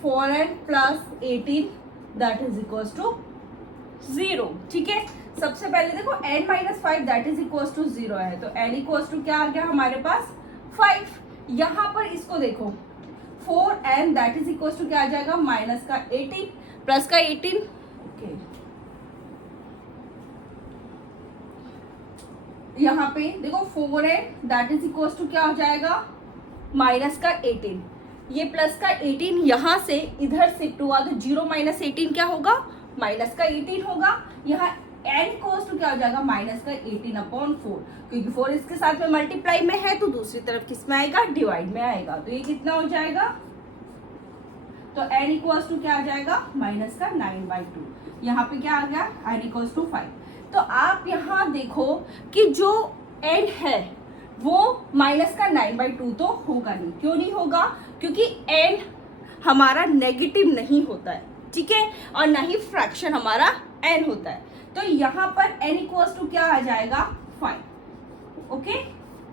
4n plus 18 that is equals to 0। ठीक है, सबसे पहले देखो n-5 that is equals to 0 है, तो n इक्वल्स टू क्या आ गया हमारे पास 5। यहाँ पर इसको देखो 4n that is equals to क्या आ जाएगा माइनस का 18 प्लस का 18, ओके, यहाँ पे देखो 4n that is equals to क्या हो जाएगा माइनस का 18, ये प्लस का 18 यहाँ से इधर शिफ्ट हुआ तो 0 माइनस 18 क्या होगा माइनस का 18 होगा, यहाँ n इक्वल्स टू क्या हो जाएगा माइनस का 18/4, क्योंकि 4 इसके साथ में मल्टीप्लाई में है तो दूसरी तरफ किस में आएगा डिवाइड में आएगा, तो ये कितना हो जाएगा, तो n इक्वल्स टू क्या आ जाएगा माइनस का 9/2, यहाँ पे क्या आ गया n इक्वल्स टू 5। तो आप यहाँ देखो कि जो n है वो माइनस का 9/2 तो होगा नहीं, क्यों नहीं होगा, क्योंकि n हमारा नेगेटिव नहीं होता है। ठीक है, और ना ही फ्रैक्शन हमारा n होता है, तो यहाँ पर n इक्वल्स टू क्या आ जाएगा 5। ओके,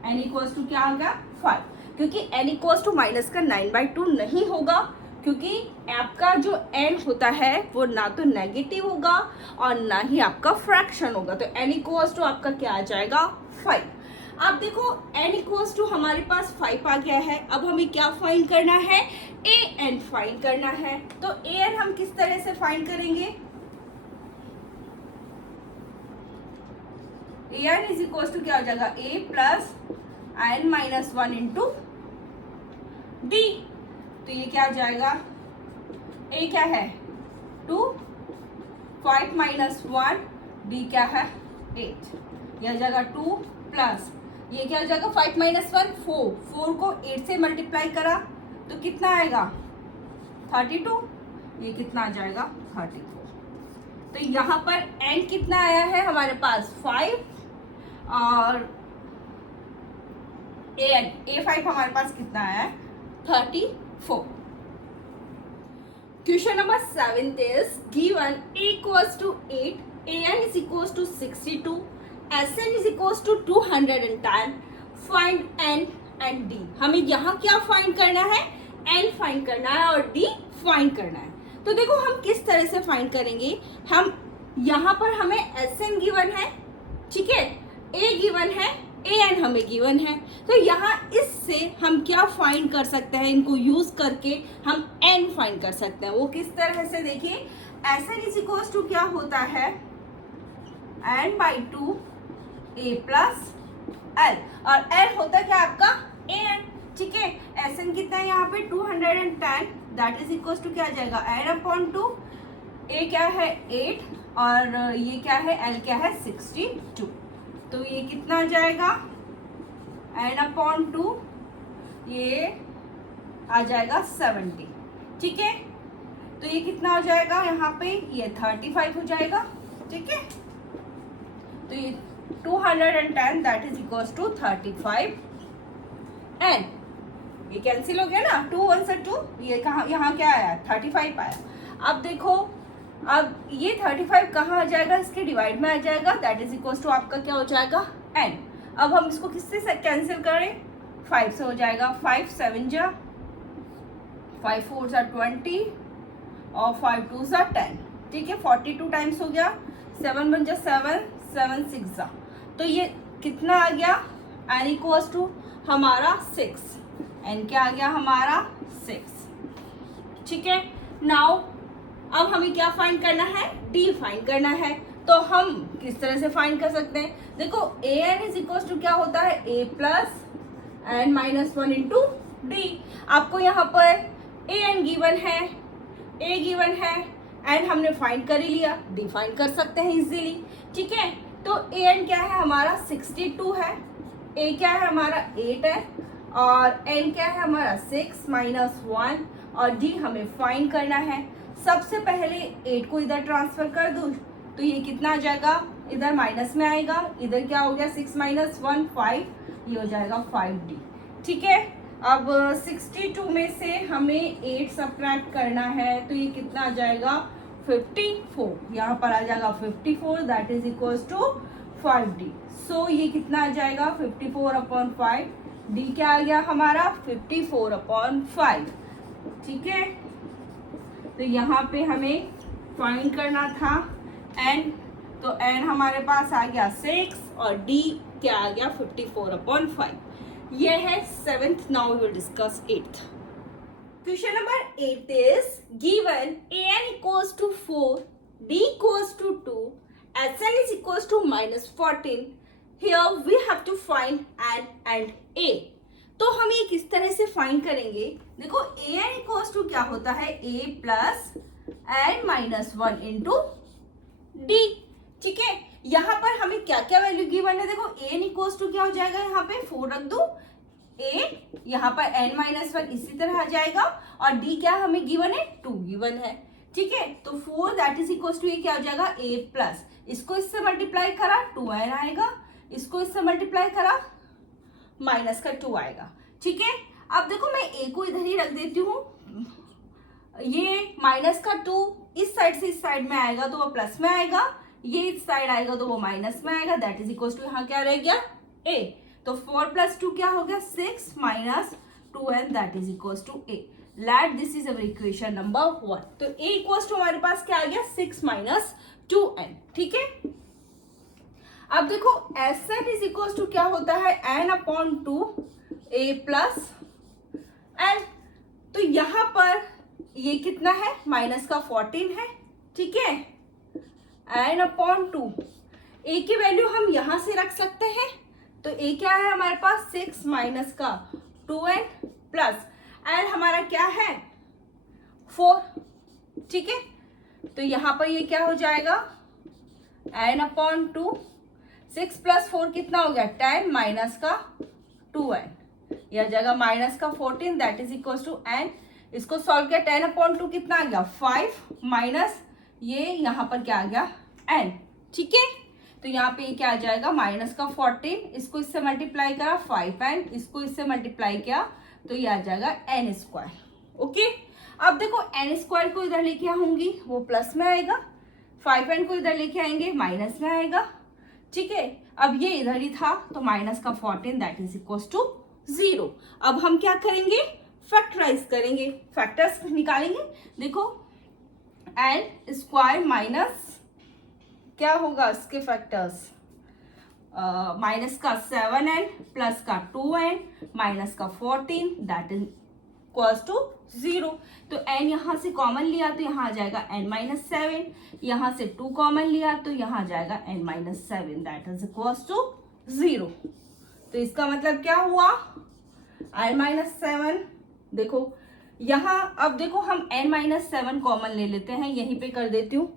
n इक्वल्स टू क्या आ गया 5, क्योंकि n इक्वल्स टू माइनस का 9/2 नहीं होगा, क्योंकि आपका जो n होता है वो ना तो नेगेटिव होगा और ना ही आपका फ्रैक्शन होगा, तो n इक्वल्स टू आपका क्या आ जाएगा 5। अब देखो n इक्वल्स टू हमारे पास 5 आ गया है, अब हमें क्या फाइंड करना है an फाइंड करना है, तो an हम किस तरह से फाइंड करेंगे, an इज इक्वल्स टू क्या हो जाएगा a plus n-1 into d, तो ये क्या आ जाएगा a क्या है 2, 5 माइनस 1, d क्या है 8, यह आ जाएगा 2 प्लस ये क्या हो जाएगा 5 माइनस 1 4, 4 को 8 से मल्टीप्लाई करा तो कितना आएगा 32, ये कितना आ जाएगा 34। तो यहाँ पर n कितना आया है हमारे पास 5 और a5 हमारे पास कितना आया है 34. Question number 7 is given a equals to 8, an is equals to 62, sn is equals to 210. Find n and d. हमें यहाँ क्या फाइंड करना है, n फाइंड करना है और d फाइंड करना है. तो देखो हम किस तरह से फाइंड करेंगे. हम यहाँ पर हमें sn गिवन है, ठीक है, a गिवन है, an हमें गिवन है. तो यहाँ इससे हम क्या फाइंड कर सकते हैं, इनको यूज करके हम n फाइंड कर सकते हैं. वो किस तरह से देखिए, sn इज इक्वल्स टू क्या होता है n/2 a प्लस l और l होता है क्या आपका an, ठीक है. sn कितना है यहाँ पे 210, दैट इज इक्वल्स टू क्या आ जाएगा n/2. a क्या है 8 और ये क्या है l क्या है 62. तो ये कितना आ जाएगा n/2, ये आ जाएगा 70, ठीक है. तो ये कितना हो जाएगा यहाँ पे, ये 35 हो जाएगा, ठीक है. तो ये 210 that is equals to 35 n. ये कैंसिल हो गया ना, 2 1 से 2, ये कहाँ, यहाँ क्या आया 35 आया. अब देखो, अब ये 35 कहाँ आ जाएगा, इसके डिवाइड में आ जाएगा, दैट इज इक्वल्स टू आपका क्या हो जाएगा n. अब हम इसको किससे कैंसिल करें, 5 से हो जाएगा. 5 7 जा, 5 4 जा 20 और 5 2 जा 10, ठीक है. 42 टाइम्स हो गया, 7 1 जा 7 7 6 जा. तो ये कितना आ गया, n इक्वल्स टू हमारा 6. n क्या आ गया हमारा 6, ठीक है. नाउ अब हमें क्या फाइंड करना है, d फाइंड करना है. तो हम किस तरह से फाइंड कर सकते हैं, देखो an इज इक्वल्स टू क्या होता है a plus n minus 1 into D. आपको यहाँ पर an गिवन है, a गिवन है, n हमने फाइंड कर ही लिया, d फाइंड कर सकते हैं इजीली, ठीक है. तो an क्या है हमारा 62 है, a क्या है हमारा 8 है और n क्या है हमारा 6 माइनस 1 और d हमें फाइंड करना है. सबसे पहले 8 को इधर ट्रांसफर कर दूं तो ये कितना आ जाएगा, इधर माइनस में आएगा, इधर क्या हो गया 6 माइनस 1 5, ये हो जाएगा 5d, ठीक है. अब 62 में से हमें 8 सब्ट्रैक्ट करना है तो ये कितना आ जाएगा 54, यहाँ पर आ जाएगा 54 that is equals to 5d. So ये कितना आ जाएगा 54/5, d क्या आ गया हमारा 54/5, ठीक है. तो यहाँ पे हमें फाइंड करना था n, तो n हमारे पास आ गया 6 और d क्या आ गया 54/5. ये है 7th. Now we will discuss 8th. Question number 8 is given an equals to 4, d equals to 2, sn is equals to -14. Here we have to find n and a. तो हम ये किस तरह से फाइंड करेंगे, देखो an इक्वल्स टू क्या होता है a plus n minus 1 into D, ठीक है. यहाँ पर हमें क्या क्या वैल्यू गिवन है, देखो an इक्वल्स टू क्या हो जाएगा, यहाँ पे 4 रख दो, a यहाँ पर n माइनस 1 इसी तरह आ जाएगा और d क्या हमें गिवन है 2 गिवन है, ठीक है. तो 4 दैट इज इक्वल्स टू ये क्या हो जाएगा a प्लस, इसको इससे मल्टीप्लाई करा 2n आएगा, इसको इससे मल्टीप्लाई करा माइनस का 2 आएगा, ठीक है. अब देखो मैं a को इधर ही रख देती हूँ, ये माइनस का 2 इस साइड से इस साइड में आएगा तो वो प्लस में आएगा, ये इस साइड आएगा तो वो माइनस में आएगा, दैट इज इक्वल्स टू यहाँ क्या रह गया a. तो 4 + 2 क्या हो गया 6 minus 2n that is equals to a. Let this is our equation number 1. तो a इक्वल्स टू हमारे पास क्या आ गया 6 माइनस 2n, ठीक है. अब देखो sn इज इक्वल्स टू क्या होता है n/2 a प्लस n. तो यहाँ पर ये कितना है माइनस का 14 है, ठीक है. n/2 a की वैल्यू हम यहाँ से रख सकते हैं, तो a क्या है हमारे पास 6 माइनस का 2n प्लस n हमारा क्या है 4, ठीक है. तो यहाँ पर ये क्या हो जाएगा n/2, 6 + 4 कितना हो गया 10 माइनस का 2n, यह जगह माइनस का 14 that is equal to n. इसको सॉल्व किया 10/2 कितना आ गया 5 माइनस ये यहाँ पर क्या आ गया n, ठीक है। तो यहाँ पे क्या आ जाएगा माइनस का 14, इसको इससे मल्टीप्लाई करा 5n, इसको इससे मल्टीप्लाई किया तो ये आ जाएगा n स्क्वायर। ओके, अब देखो n स्क्वायर को इधर लेके आऊंगी वो प्लस में आएगा, 5n को इधर लेके आएंगे माइनस में आएगा, ठीक है। अब ये इधर ही था तो माइनस का 14 दैट इज इक्वल टू 0। अब हम क्या करेंगे, फैक्टराइज करेंगे, फैक्टर्स निकालेंगे। देखो n स्क्वायर माइनस क्या होगा इसके फैक्टर्स, माइनस का 7n प्लस का 2n माइनस का 14 दैट इज इक्वल्स टू 0। तो n यहाँ से कॉमन लिया तो यहाँ आ जाएगा n माइनस 7, यहाँ से 2 कॉमन लिया तो यहाँ आ जाएगा n minus 7 that is equals to 0। तो इसका मतलब क्या हुआ, n माइनस 7, देखो यहाँ अब देखो हम n माइनस 7 कॉमन ले लेते हैं, यहीं पे कर देती हूँ,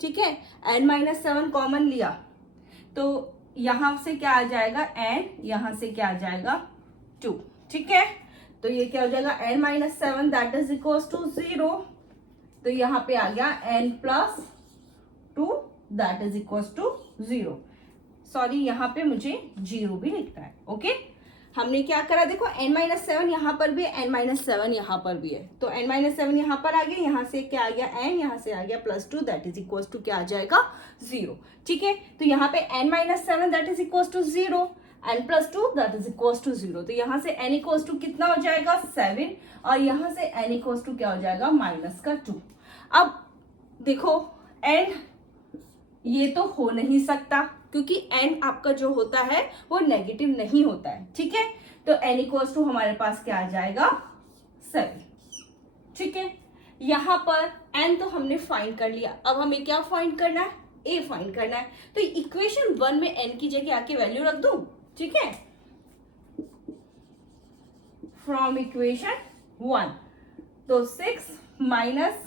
ठीक है। n माइनस 7 कॉमन लिया तो यहाँ से क्या आ जाएगा n, यहाँ से क्या आ जाएगा 2, ठीक है। तो ये क्या हो जाएगा n minus 7 that is equal to 0। तो यहाँ पे आ गया n plus 2 that is equal to 0। Sorry, यहाँ पे मुझे 0 भी लिखना है। ओके, हमने क्या करा, देखो n माइनस 7 यहाँ पर भी है, n माइनस 7 यहाँ पर भी है, तो n माइनस 7 यहाँ पर आ गया, यहाँ से क्या आ गया n, यहाँ से आ गया plus 2 that is equal to क्या आ जाएगा 0, ठीक है। तो यहाँ पे n minus 7 that is equal to 0, n plus 2 that is equal to 0। तो यहाँ से n इक्वल टू कितना हो जाएगा 7, और यहाँ से n इक्वल टू क्या हो जाएगा माइनस का 2। अब देखो n ये तो हो नहीं सकता क्योंकि n आपका जो होता है वो नेगेटिव नहीं होता है, ठीक है। तो n इक्वल्स टू हमारे पास क्या आ जाएगा 7, ठीक है। यहाँ पर n तो हमने फाइंड कर लिया, अब हमें क्या फाइंड करना है, a फाइंड करना है। तो इक्वेशन 1 में n की जगह आके वैल्यू रख दूं, ठीक है। फ्रॉम इक्वेशन 1, तो 6 माइनस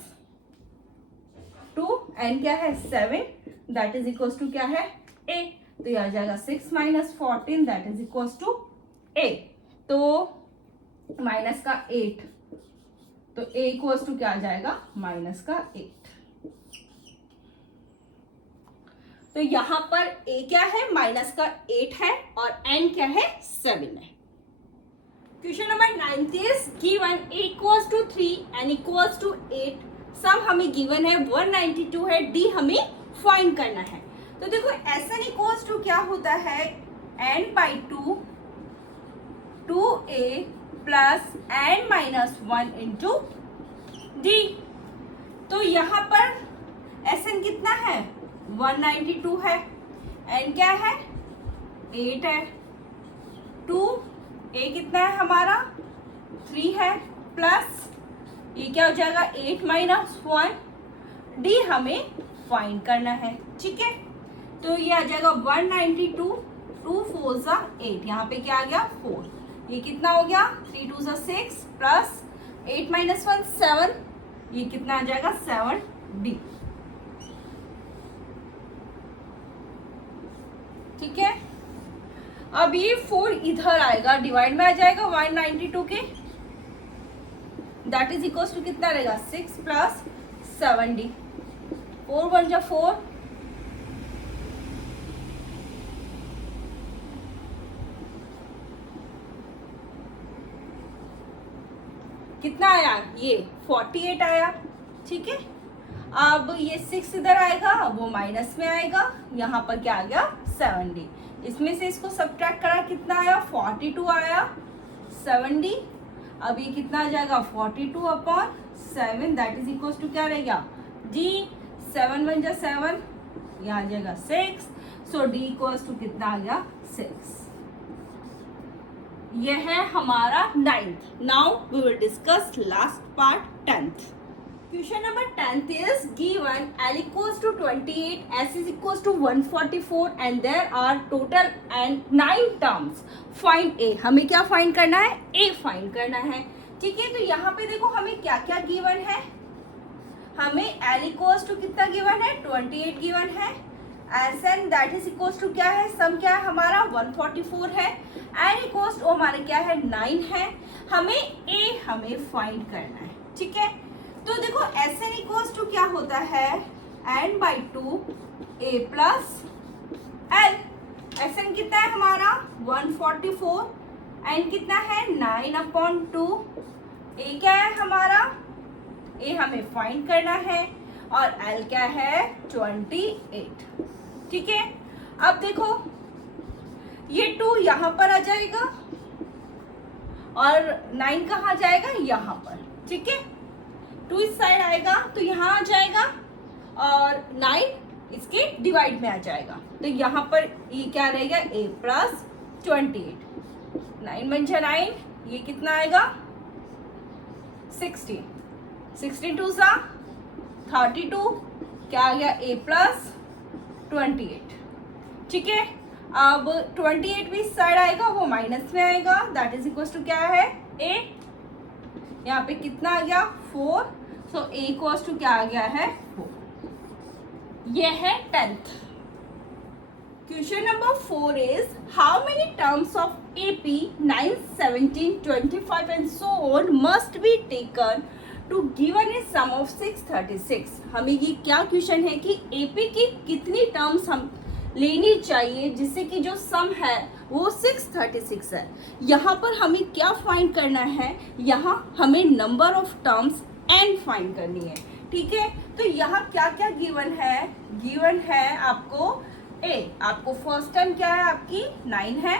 2, n क्या है 7 दैट इज इक्वल टू क्या है a। तो ये आ जाएगा 6 minus 14 that is equal to a। तो माइनस का 8, तो a इक्वल टू क्या आ जाएगा माइनस का 8। तो यहां पर a क्या है माइनस का 8 है और n क्या है 7 है। Question number 9 is given a equals to 3 n equals to 8, sum हमें गिवन है 192 है, d हमें फाइंड करना है। तो देखो Sn इक्वल्स टू क्या होता है n by 2 2a plus n minus 1 into d। तो यहाँ पर Sn कितना है 192 है, n क्या है 8 है, 2a कितना है हमारा 3 है, प्लस ये क्या हो जाएगा 8 माइनस 1, d हमें फाइंड करना है, ठीक है। तो ये आ जाएगा 192, 2 4 जा 8, यहाँ पे क्या आ गया 4, ये कितना हो गया 3 2 जा 6 प्लस 8 माइनस 1 7, ये कितना आ जाएगा 7d, ठीक है। अब ये 4 इधर आएगा, डिवाइड में आ जाएगा 192 के, दैट इज इक्वल टू कितना रहेगा 6 प्लस 7d, 4 1 जा 4, कितना आया ये 48 आया, ठीक है। अब ये 6 इधर आएगा, वो माइनस में आएगा, यहाँ पर क्या आ गया 7d, इसमें से इसको सब्ट्रैक्ट करा कितना आया 42 आया 7d। अब ये कितना आ जाएगा 42 upon 7 that is equal to क्या रहेगा d, 7 1 जा 7, यहाँ आ जाएगा 6, सो d इक्वल्स टू कितना आ गया 6। यह है हमारा 9th। Now we will discuss last part 10th। Question number 10th is given L equals to 28, S is equals to 144 and there are total and 9 terms. Find A. हमें क्या find करना है A फाइंड करना है, ठीक है। तो यहाँ पे देखो हमें क्या क्या गिवन है, हमें L equals to कितना गिवन है 28 गिवन है, Sn that is equals to क्या है सम क्या है हमारा 144 है, n इक्वल्स टू हमारे क्या है 9 है, हमें a हमें फाइंड करना है, ठीक है। तो देखो Sn इक्वल्स टू क्या होता है n by two a plus l. S n कितना है हमारा 144, एन कितना है 9/2, ए क्या है हमारा, ए हमें फाइंड करना है, और एल क्या है 28। ठीक है, अब देखो ये 2 यहाँ पर आ जाएगा और 9 कहाँ जाएगा, यहाँ पर। ठीक है, 2 इस साइड आएगा तो यहाँ आ जाएगा और 9 इसके डिवाइड में आ जाएगा, तो यहाँ पर ये क्या रहेगा a प्लस 28। 9 बन जा 9, ये कितना आएगा 16, 16 2 सा 32, क्या आ गया a प्लस 28। ठीक है, अब 28 भी इस साइड आएगा, वो माइनस में आएगा, दैट इज इक्वल टू क्या है a, यहाँ पे कितना आ गया 4, सो a इक्वल टू क्या आ गया है 4। ये है 10th। Question number 4 is how many terms of AP 9, 17, 25 and so on must be taken to given a sum of 636। हमें ये क्या क्वेश्चन है कि AP की कितनी टर्म्स हम लेनी चाहिए जिससे कि जो सम है वो 636 है। यहाँ पर हमें क्या फाइंड करना है, यहाँ हमें number of terms n find करनी है। ठीक है, तो यहाँ क्या क्या गिवन है, गिवन है आपको a, आपको फर्स्ट टर्म क्या है आपकी 9 है।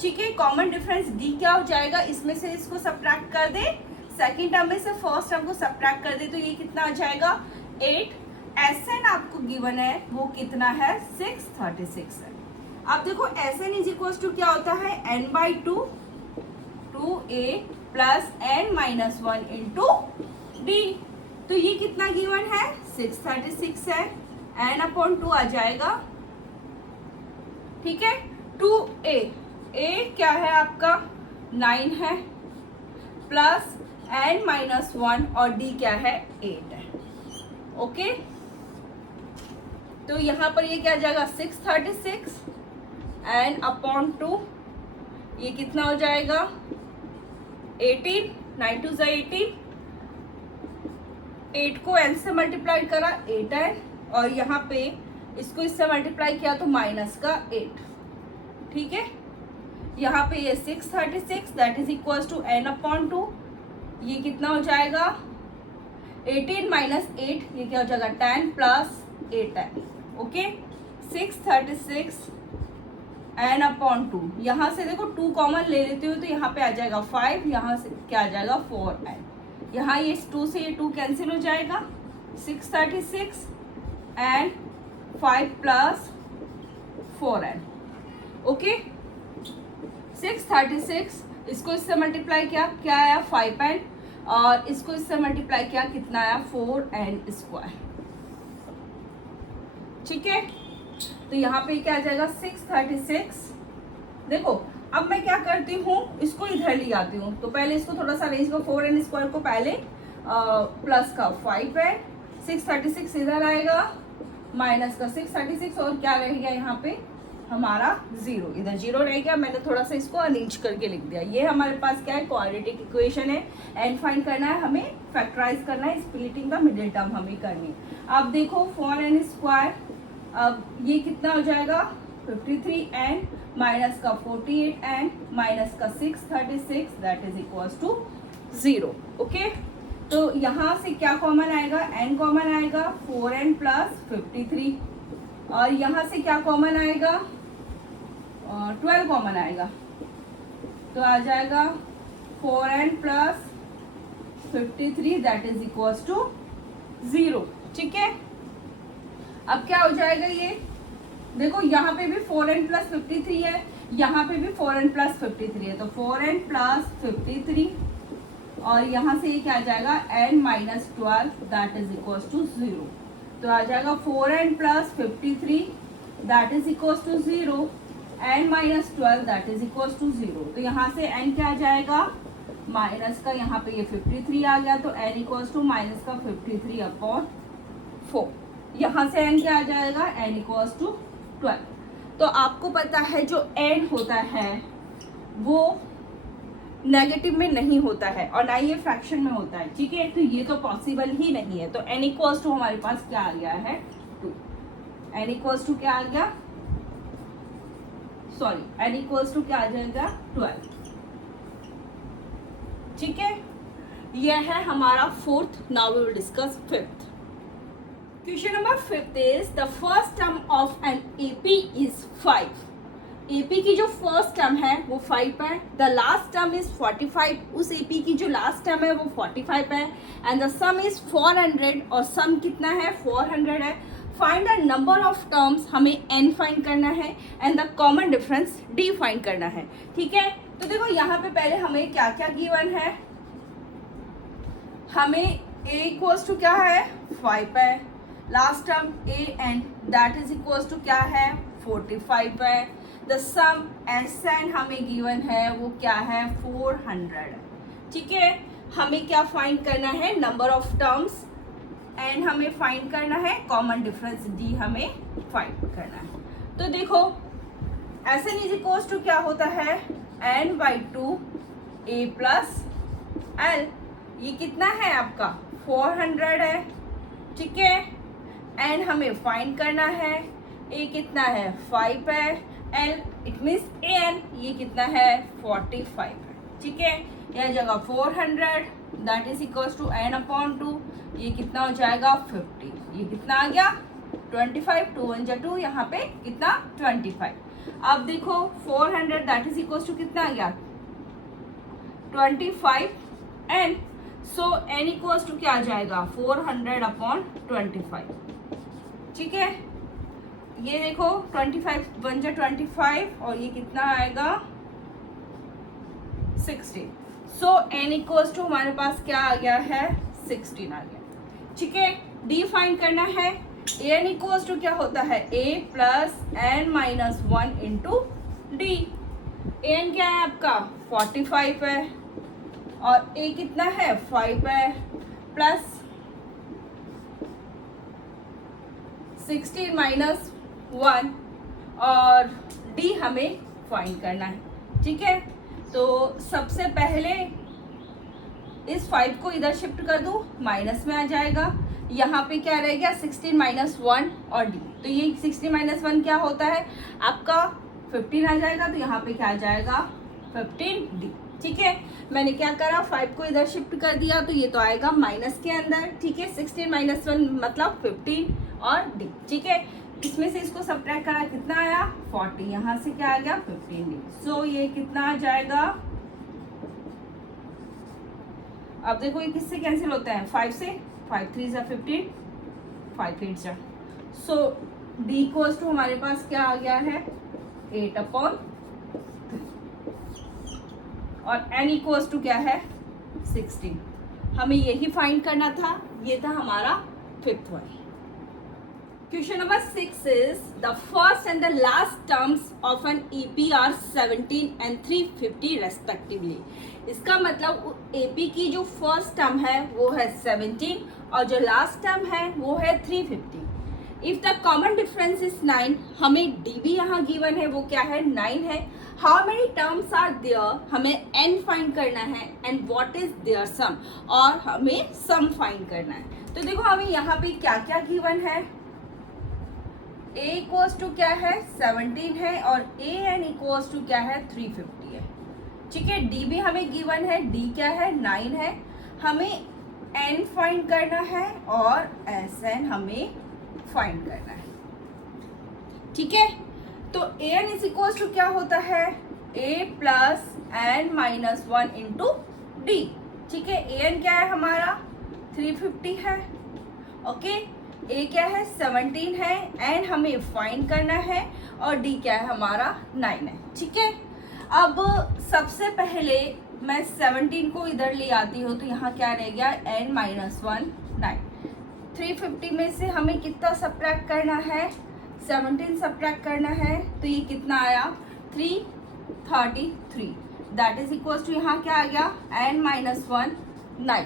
ठीक है, कॉमन डिफरेंस d क्या हो जाएगा, इसमें से इसको सब्ट्रैक्ट कर दे, सेकेंड टर्म में से फर्स्ट टर्म को सब्ट्रैक्ट कर दे तो ये कितना आ जाएगा 8। Sn आपको गिवन है वो कितना है 636 है। अब देखो Sn इज इक्वल टू क्या होता है n by 2 2a plus n minus 1 into d, तो ये कितना गिवन है 636 है, n अपॉन 2 आ जाएगा। ठीक है, 2a, a क्या है आपका 9 है, प्लस n माइनस 1 और d क्या है 8 है। ओके, तो यहाँ पर ये क्या आ जाएगा 636 एन अपॉन 2, ये कितना हो जाएगा 18, 9 2 18, 8 को n से मल्टीप्लाई करा 8n, और यहाँ पे इसको इससे मल्टीप्लाई किया तो माइनस का 8। ठीक है, यहाँ पे ये 636 that is equal to n upon 2, ये कितना हो जाएगा 18 माइनस 8, ये क्या हो जाएगा 10 plus 8n। Okay, 636 n upon 2, यहाँ से देखो 2 कॉमन ले लेती हूँ तो यहाँ पे आ जाएगा 5, यहाँ से क्या आ जाएगा 4n, यहाँ ये 2 से ये 2 कैंसिल हो जाएगा, 636 एंड 5 प्लस 4n। ओके, 636 इसको इससे मल्टीप्लाई किया क्या आया 5n, और इसको इससे मल्टीप्लाई किया कितना आया 4n स्क्वायर। ठीक है, तो यहाँ पे क्या आ जाएगा 636। देखो अब मैं क्या करती हूँ, इसको इधर ले आती हूँ, तो पहले इसको थोड़ा सा अरेंज करो, 4n स्क्वायर को पहले प्लस का 5n, 636 इधर आएगा, माइनस का 636, और क्या रहेगा यहाँ पे हमारा 0, इधर 0 रह गया, मैंने थोड़ा सा इसको अरेंज करके लिख दिया। ये हमारे पास क्या है क्वाड्रेटिक इक्वेशन है, एन फाइंड करना है हमें, फैक्टराइज करना है, स्प्लिटिंग द मिडिल टर्म हमें करनी। अब देखो 4n स्क्वायर, अब ये कितना हो जाएगा 53n माइनस का 48n माइनस का 636 that is equal to 0। Okay, तो यहाँ से क्या कॉमन आएगा, n कॉमन आएगा 4n प्लस 53, और यहाँ से क्या कॉमन आएगा 12 कॉमन आएगा, तो आ जाएगा 4n plus 53 that is equal to 0। ठीक है, अब क्या हो जाएगा ये देखो, यहाँ पे भी 4n प्लस 53 है, यहाँ पे भी 4n प्लस 53 है, तो 4n प्लस 53, और यहाँ से ये क्या आ जाएगा n minus 12 that is equal to 0, तो आ जाएगा 4n plus 53 that is equal to 0, n minus 12 that is equal to 0, तो यहाँ से n क्या आ जाएगा माइनस का, यहाँ पे ये 53 आ गया, तो n इक्वल टू माइनस का 53 अपॉन 4, यहाँ से n क्या आ जाएगा n इक्वल टू 12। तो आपको पता है जो n होता है वो नेगेटिव में नहीं होता है और ना ये फ्रैक्शन में होता है। ठीक है, तो ये तो पॉसिबल ही नहीं है, तो n इक्वल्स टू हमारे पास क्या आ गया है n इक्वल्स टू क्या आ गया, सॉरी n इक्वल्स टू क्या आ जाएगा 12। ठीक है, यह है हमारा fourth. Now we will discuss fifth. Question number fifth is the first term of an AP is 5। AP की जो फर्स्ट टर्म है वो 5 है, द लास्ट टर्म इज 45, उस एपी की जो लास्ट टर्म है वो 45 है, एंड द सम इज 400 और सम कितना है 400 है। Find the number of terms, हमें n फाइंड करना है and the common difference d find करना है। ठीक है, तो देखो यहाँ पे पहले हमें क्या क्या गिवन है, हमें a इक्वल्स टू क्या है 5 है, last term a and that is equals to क्या है 45 है, द सम Sn हमें गिवन है वो क्या है 400। ठीक है, हमें क्या फाइंड करना है नंबर ऑफ टर्म्स, एंड हमें फाइंड करना है कॉमन डिफरेंस d हमें फाइंड करना है। तो देखो Sn इज इक्वल्स टू क्या होता है n/2 a प्लस l, ये कितना है आपका 400 है। ठीक है, एंड हमें फाइंड करना है a कितना है 5 है, l इट मीन्स an ये कितना है 45 है। ठीक है, यह जगह 400 that is equals to n/2, ये कितना हो जाएगा 50, ये कितना आ गया 25, 2 1 जा 2, यहाँ पे कितना 25। अब देखो 400 दैट इज इक्वल्स टू कितना आ गया 25, and so n equals to क्या आ जाएगा 400/25। ठीक है, ये देखो 25 1 जा 25 और ये कितना आएगा 16। सो n इक्वल्स टू हमारे पास क्या आ गया है 16 आ गया। ठीक है, d फाइंड करना है, an इक्वल्स टू क्या होता है a plus n-1 into d। an क्या है आपका 45 है और a कितना है 5 है, प्लस 16 माइनस 1 और d हमें फाइंड करना है। ठीक है, तो सबसे पहले इस 5 को इधर शिफ्ट कर दूं, माइनस में आ जाएगा, यहाँ पे क्या रह गया 16 माइनस 1 और d, तो ये 16 माइनस 1 क्या होता है आपका 15 आ जाएगा, तो यहाँ पे क्या आ जाएगा 15d। ठीक है, मैंने क्या करा 5 को इधर शिफ्ट कर दिया, तो ये तो आएगा माइनस के अंदर। ठीक है, 16 माइनस 1 मतलब 15 और d। ठीक है, इसमें से इसको सब्ट्रैक्ट करा कितना आया 40, यहाँ से क्या आ गया 15d। सो ये कितना आ जाएगा, अब देखो ये किससे कैंसिल होता है 5 से, 5 3 जा 15, 5 8 जा, सो d इक्वल्स टू हमारे पास क्या आ गया है 8/3 और n इक्वल्स टू क्या है 16। हमें यही फाइंड करना था, ये था हमारा fifth one. Question number 6 is the first and the last terms of an EP are 17 and 350 respectively। इसका मतलब AP की जो फर्स्ट टर्म है वो है 17 और जो लास्ट टर्म है वो है 350। If the common difference is 9, हमें D भी यहाँ गिवन है वो क्या है 9 है। How many terms are there, हमें n फाइंड करना है and what is their sum, और हमें सम फाइंड करना है। तो देखो हमें यहाँ पे क्या क्या गिवन है, a इक्वल्स टू क्या है 17 है और a n इक्वल्स टू क्या है 350 है। ठीक है, d भी हमें गिवन है, d क्या है 9 है, हमें n फाइंड करना है और Sn हमें फाइंड करना है। ठीक है, तो an इज इक्वल्स टू क्या होता है a plus n-1 into d। ठीक है, an क्या है हमारा 350 है, ओके, a क्या है 17 है, एंड हमें फाइंड करना है, और d क्या है हमारा 9 है। ठीक है, अब सबसे पहले मैं 17 को इधर ले आती हूँ, तो यहाँ क्या रह गया n-1 9। 350 में से हमें कितना सब्ट्रैक्ट करना है 17 सब्ट्रैक्ट करना है, तो ये कितना आया 333 दैट इज इक्वल्स टू यहाँ क्या आ गया n-1 9।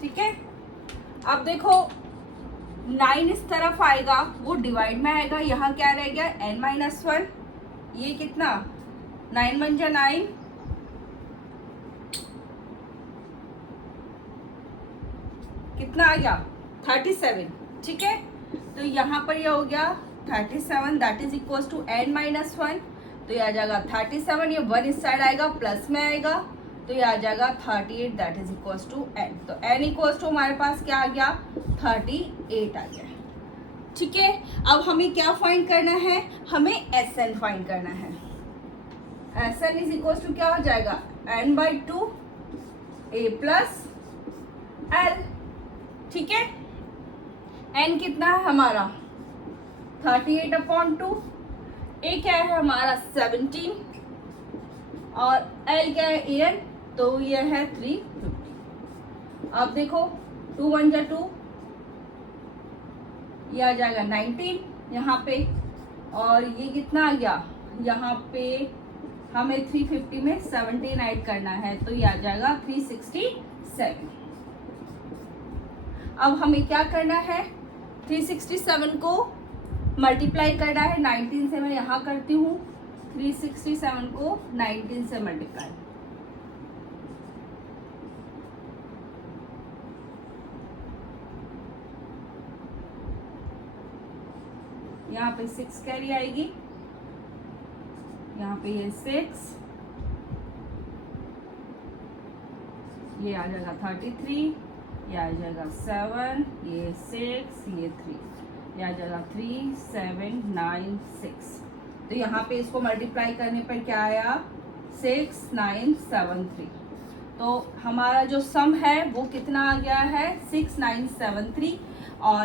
ठीक है, अब देखो 9 इस तरफ आएगा वो डिवाइड में आएगा, यहाँ क्या रह गया n-1, ये कितना 9 1 जा 9, कितना आ गया 37, ठीक है। तो यहाँ पर ये हो गया 37, that is equal to n-1, तो ये आ जाएगा 37, ये 1 इस साइड आएगा, प्लस में आएगा, तो ये आ जाएगा 38, that is equal to n। तो n इक्वल टू हमारे पास क्या आ गया, 38 आ गया, ठीक है। अब हमें क्या फाइंड करना है, हमें Sn फाइंड करना है। Sn इज इक्वल टू क्या हो जाएगा, n/2 a प्लस l, ठीक है। n कितना है हमारा 38/2, a क्या है हमारा 17 और l क्या है an, तो ये है 350। अब देखो 2 1 जा 2, ये आ जाएगा 19 यहाँ पे, और ये कितना आ गया यहाँ पे, हमें 350 में 17 ऐड करना है, तो ये आ जाएगा 367। अब हमें क्या करना है, 367 को मल्टीप्लाई करना है 19 से। मैं यहाँ करती हूँ 367 को 19 से मल्टीप्लाई, यहाँ पे 6 कैरी आएगी, यहाँ पे ये 6, ये आ जाएगा 33, ये आ जाएगा 7, ये 6, ये 3, ये आ जाएगा 3 7 9 6। तो यहाँ पे इसको मल्टीप्लाई करने पर क्या आया, 6973। तो हमारा जो सम है वो कितना आ गया है, 6973, और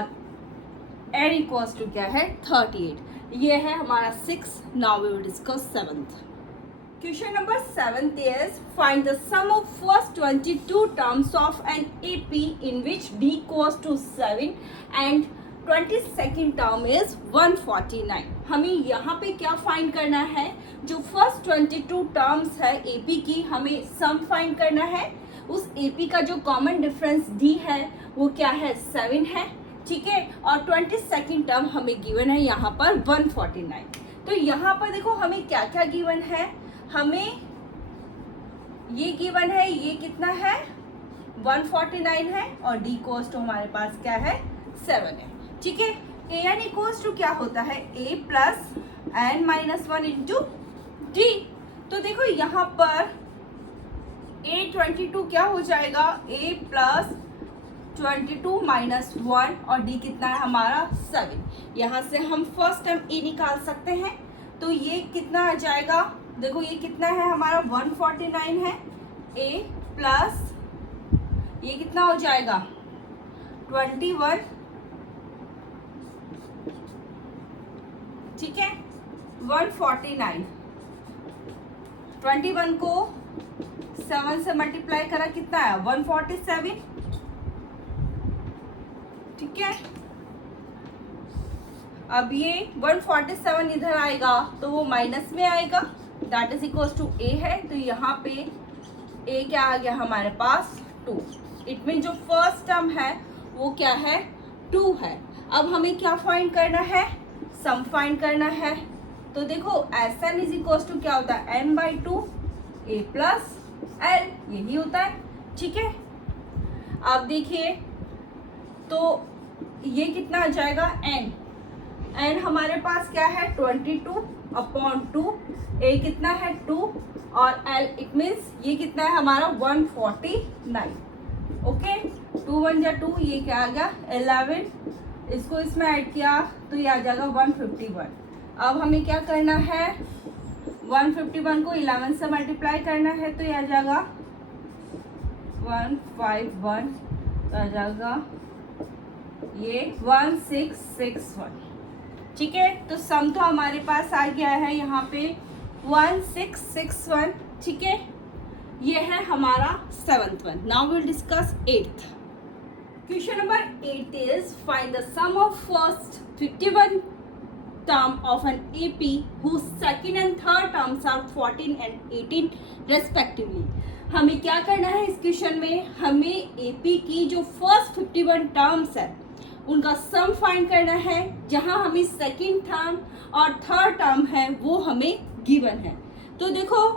n इक्वल्स टू क्या है 38। ये है हमारा 6। Now we will discuss 7th question. Number 7th is find the sum of first 22 terms of an AP in which d equals to 7 and 22nd term is 149। हमें यहाँ पे क्या फाइंड करना है, जो फर्स्ट 22 टर्म्स है AP की, हमें सम फाइंड करना है। उस AP का जो कॉमन डिफरेंस D है वो क्या है, 7 है, ठीक है। और 22nd टर्म हमें गिवन है यहाँ पर 149। तो यहाँ पर देखो हमें क्या क्या गिवन है, हमें ये गिवन है, ये कितना है 149 है, और D इक्वल्स टू हमारे पास क्या है 7 है, ठीक है। an इक्वल्स टू क्या होता है, a plus n-1 into d। तो देखो यहाँ पर a22 क्या हो जाएगा, a प्लस 22 माइनस 1, और d कितना है हमारा 7। यहाँ से हम फर्स्ट टर्म a निकाल सकते हैं, तो ये कितना आ जाएगा, देखो ये कितना है हमारा 149 है, a प्लस ये कितना हो जाएगा 21, ठीक है। 149, 21 को 7 से मल्टीप्लाई करा कितना है 147, ठीक है। अब ये 147 इधर आएगा तो वो माइनस में आएगा, that is equals to a है, तो यहाँ पे a क्या आ गया हमारे पास 2। इट मीन जो फर्स्ट टर्म है वो क्या है 2 है। अब हमें क्या फाइंड करना है, सम फाइंड करना है। तो देखो Sn इज इक्वल्स टू क्या होता है n/2 a प्लस l, यही होता है, ठीक है। अब देखिए तो ये कितना आ जाएगा n हमारे पास क्या है 22/2, a कितना है 2, और l इट मीन्स ये कितना है हमारा 149, ओके। 2 1 जा 2, ये क्या आ गया 11, इसको इसमें ऐड किया तो ये आ जाएगा 151। अब हमें क्या करना है, 151 को 11 से मल्टीप्लाई करना है, तो ये आ जाएगा 151, तो आ जाएगा ये 1661, ठीक है। तो सम तो हमारे पास आ गया है यहाँ पे 1661, ठीक है। ये है हमारा 7th one. Now will discuss 8th question. Number 8 is find the sum of first 51 term of an AP whose second and third terms are 14 and 18 respectively। हमें क्या करना है इस क्वेश्चन में, हमें AP की जो फर्स्ट 51 टर्म्स है उनका सम फाइंड करना है, जहां हमें सेकंड टर्म और थर्ड टर्म है वो हमें गिवन है। तो देखो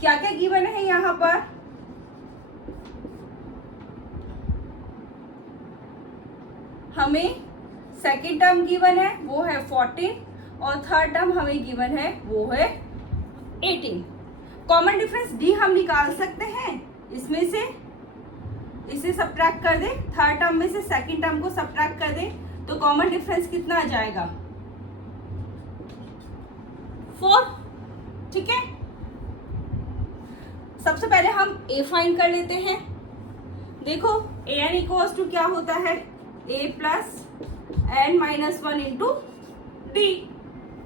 क्या क्या गिवन है यहाँ पर, हमें सेकेंड टर्म गिवन है वो है 14 और थर्ड टर्म हमें गिवन है वो है 18। कॉमन डिफरेंस डी हम निकाल सकते हैं, इसमें से इसे सब्ट्रैक्ट कर दे, थर्ड टर्म में से सेकेंड टर्म को सब्ट्रैक्ट कर दे तो कॉमन डिफरेंस कितना आ जाएगा 4। ठीक है, सबसे पहले हम a फाइंड कर लेते हैं। देखो a n इक्वल्स टू क्या होता है a plus n minus 1 into D.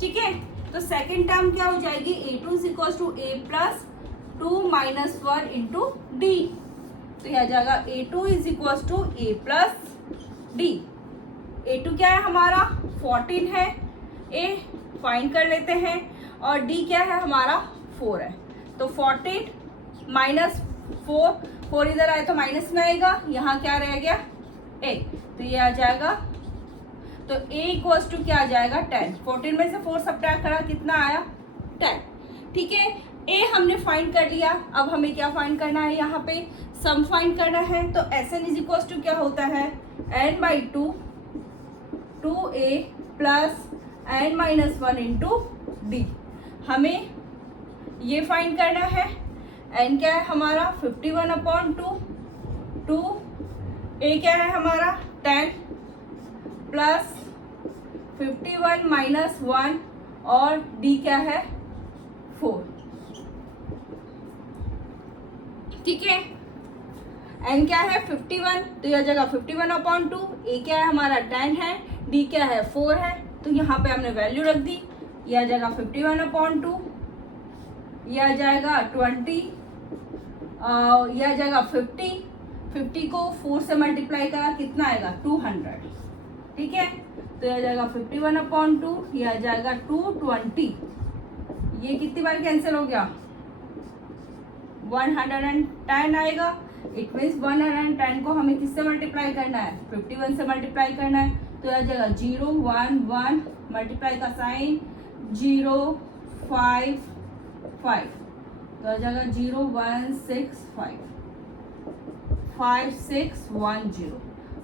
ठीक है, तो सेकेंड टर्म क्या हो जाएगी a2 is equals to a plus 2 minus 1 into D. तो यह आ जाएगा a2 is equals to a plus d. a2 क्या है हमारा 14 है, a फाइंड कर लेते हैं और d क्या है हमारा 4 है। तो 14 माइनस 4 इधर आए तो माइनस में आएगा, यहाँ क्या रह गया a, तो ये आ जाएगा, तो a इक्वल्स टू क्या आ जाएगा 10। 14 में से 4 सब्ट्रैक्ट करा कितना आया 10। ठीक है, a हमने फाइंड कर लिया। अब हमें क्या फाइंड करना है, यहाँ पे सम फाइंड करना है। तो Sn इज इक्वल्स टू क्या होता है n by 2 2a plus n minus 1 into D. हमें ये फाइंड करना है। n क्या है हमारा 51/2, 2 a क्या है हमारा 10 प्लस 51 माइनस 1 और d क्या है 4। ठीक है, n क्या है 51 तो यह जगह 51/2, a क्या है हमारा 10 है, d क्या है 4 है, तो यहाँ पे हमने वैल्यू रख दी। यह जगह 51/2, यह जाएगा 20, यह जाएगा 50 को 4 से मल्टीप्लाई करा कितना आएगा 200। ठीक है, तो यह जाएगा 51/2, यह जाएगा 220। ये कितनी बार कैंसिल हो गया 110 आएगा। इट मीन्स 110 को हमें किससे मल्टीप्लाई करना है 51 से मल्टीप्लाई करना है। तो यह जाएगा 0 1 1 मल्टीप्लाई का साइन 0 5 5, तो आ जाएगा 0 1 6 5 5 6 1 0।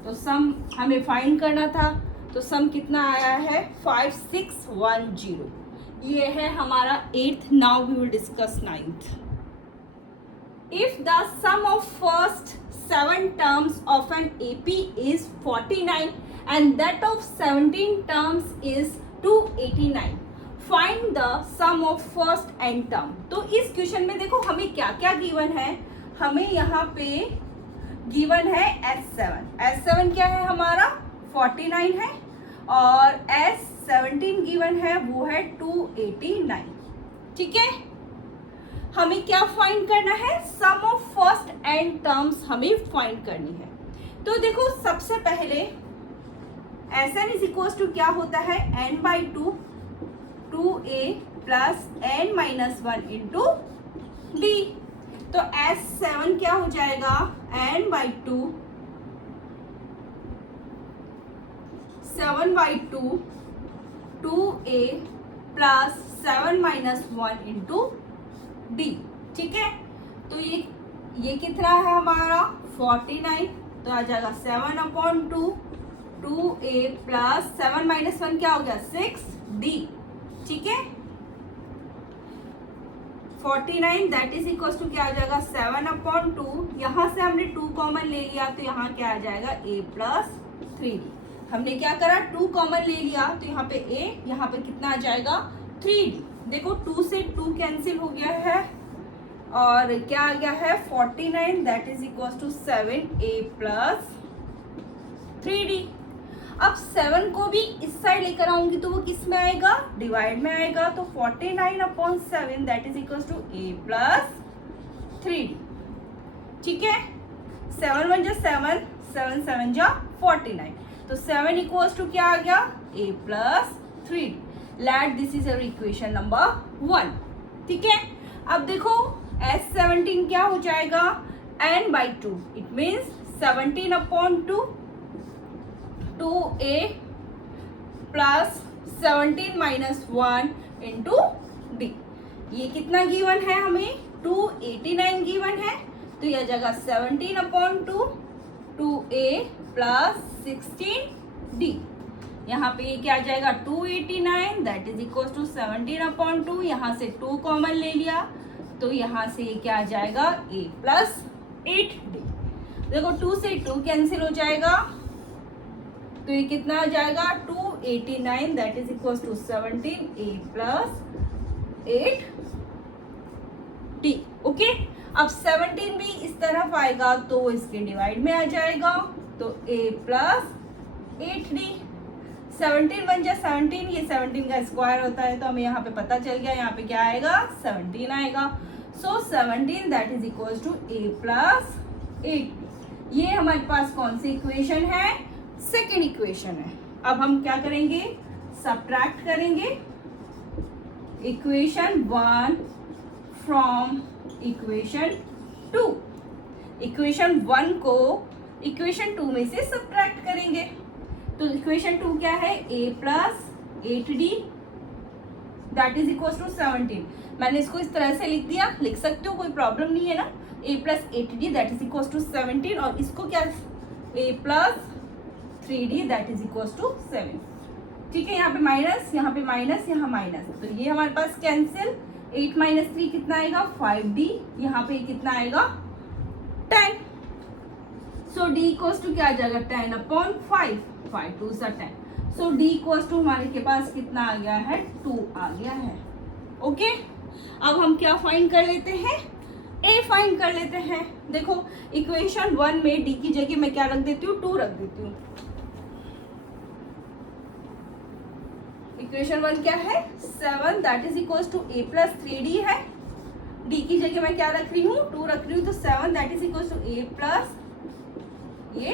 तो सम हमें फाइंड करना था, तो सम कितना आया है 5 6 1 0। ये है हमारा 8th। Now we will discuss 9th। If the sum of first 7 terms of an AP is 49 and that of 17 terms is 289, find the sum of first and term. तो इस क्वेश्चन में देखो हमें क्या क्या गिवन है। हमें यहाँ पे गिवन है S7 क्या है हमारा 49 है और S17 गिवन है वो है 289। ठीक है, हमें क्या फाइंड करना है sum of first and terms हमें फाइंड करनी है। तो देखो सबसे पहले Sn इज इक्वल्स टू क्या होता है n by 2a plus n minus 1 into D. तो S7 क्या हो जाएगा n by 2 7 by 2 2a plus 7 minus 1 into D. ठीक है, तो ये कितना है हमारा 49, तो आ जाएगा 7/2 2a प्लस 7 माइनस 1 क्या हो गया 6d। ठीक है, 49 दैट इज इक्वल टू क्या आ जाएगा 7/2। यहाँ से हमने 2 कॉमन ले लिया तो यहाँ क्या आ जाएगा a प्लस 3d। हमने क्या करा 2 कॉमन ले लिया तो यहाँ पे a, यहाँ पे कितना आ जाएगा 3d। देखो 2 से 2 कैंसिल हो गया है और क्या आ गया है 49 that is equal to 7a plus 3d। अब 7 को भी इस साइड लेकर आऊंगी तो वो किस में आएगा डिवाइड में आएगा, तो 49/7 that is equal to a plus 3d। ठीक है, 7 1 जा 7 7 7 जा 49, तो 7 इक्वल्स टू क्या आ गया a plus 3d। Late this is our equation number 1। ठीक है, अब देखो S17 क्या हो जाएगा n by 2, it means 17/2 2a plus 17 minus 1 into D. ये कितना गिवन है हमें 289 गिवन है, तो यह जगह 17/2 2a प्लस 16 डी। यहाँ पे ये क्या आ जाएगा 289 दैट इज इक्वल टू 17/2। यहाँ से 2 कॉमन ले लिया तो यहाँ से ये क्या आ जाएगा a प्लस 8d। देखो 2 से 2 कैंसिल हो जाएगा तो ये कितना आ जाएगा 289 that is equal to 17a plus 8d। Okay, अब 17 भी इस तरफ आएगा तो इसके डिवाइड में आ जाएगा तो a प्लस 8d। 17 बन जाए 17, ये 17 का स्क्वायर होता है तो हमें यहाँ पे पता चल गया यहाँ पे क्या आएगा 17 आएगा। So 17 that is equal to a plus 8। ये हमारे पास कौन सी इक्वेशन है, सेकेंड इक्वेशन है। अब हम क्या करेंगे, सब्ट्रैक्ट करेंगे इक्वेशन 1 फ्रॉम इक्वेशन 2। इक्वेशन 1 को इक्वेशन 2 में से सब्ट्रैक्ट करेंगे तो इक्वेशन 2 क्या है a plus 8d that is equal to 17। मैंने इसको इस तरह से लिख दिया, लिख सकते हो, कोई प्रॉब्लम नहीं है ना। a plus 8d that is equal to 17 और इसको क्या a plus 3d that is equal to 7। ठीक है, यहाँ पे माइनस, यहाँ पे माइनस, यहाँ माइनस, तो ये हमारे पास कैंसिल। 8 माइनस 3 कितना आएगा 5d, यहाँ पे कितना आएगा 10। सो d इक्वल्स टू क्या आ जाएगा 10/5, 5 2 10। सो d इक्वल्स टू हमारे के पास कितना आ गया है 2 आ गया है। ओके, अब हम क्या फाइंड कर लेते हैं, a फाइंड कर लेते हैं। देखो इक्वेशन 1 में d की जगह मैं क्या रख देती हूँ 2 रख देती हूँ। इक्वेशन 1 क्या है 7 that is equals to a plus 3d है। d की जगह मैं क्या रख रही हूँ 2 रख रही हूँ तो 7 that is equals to a plus ये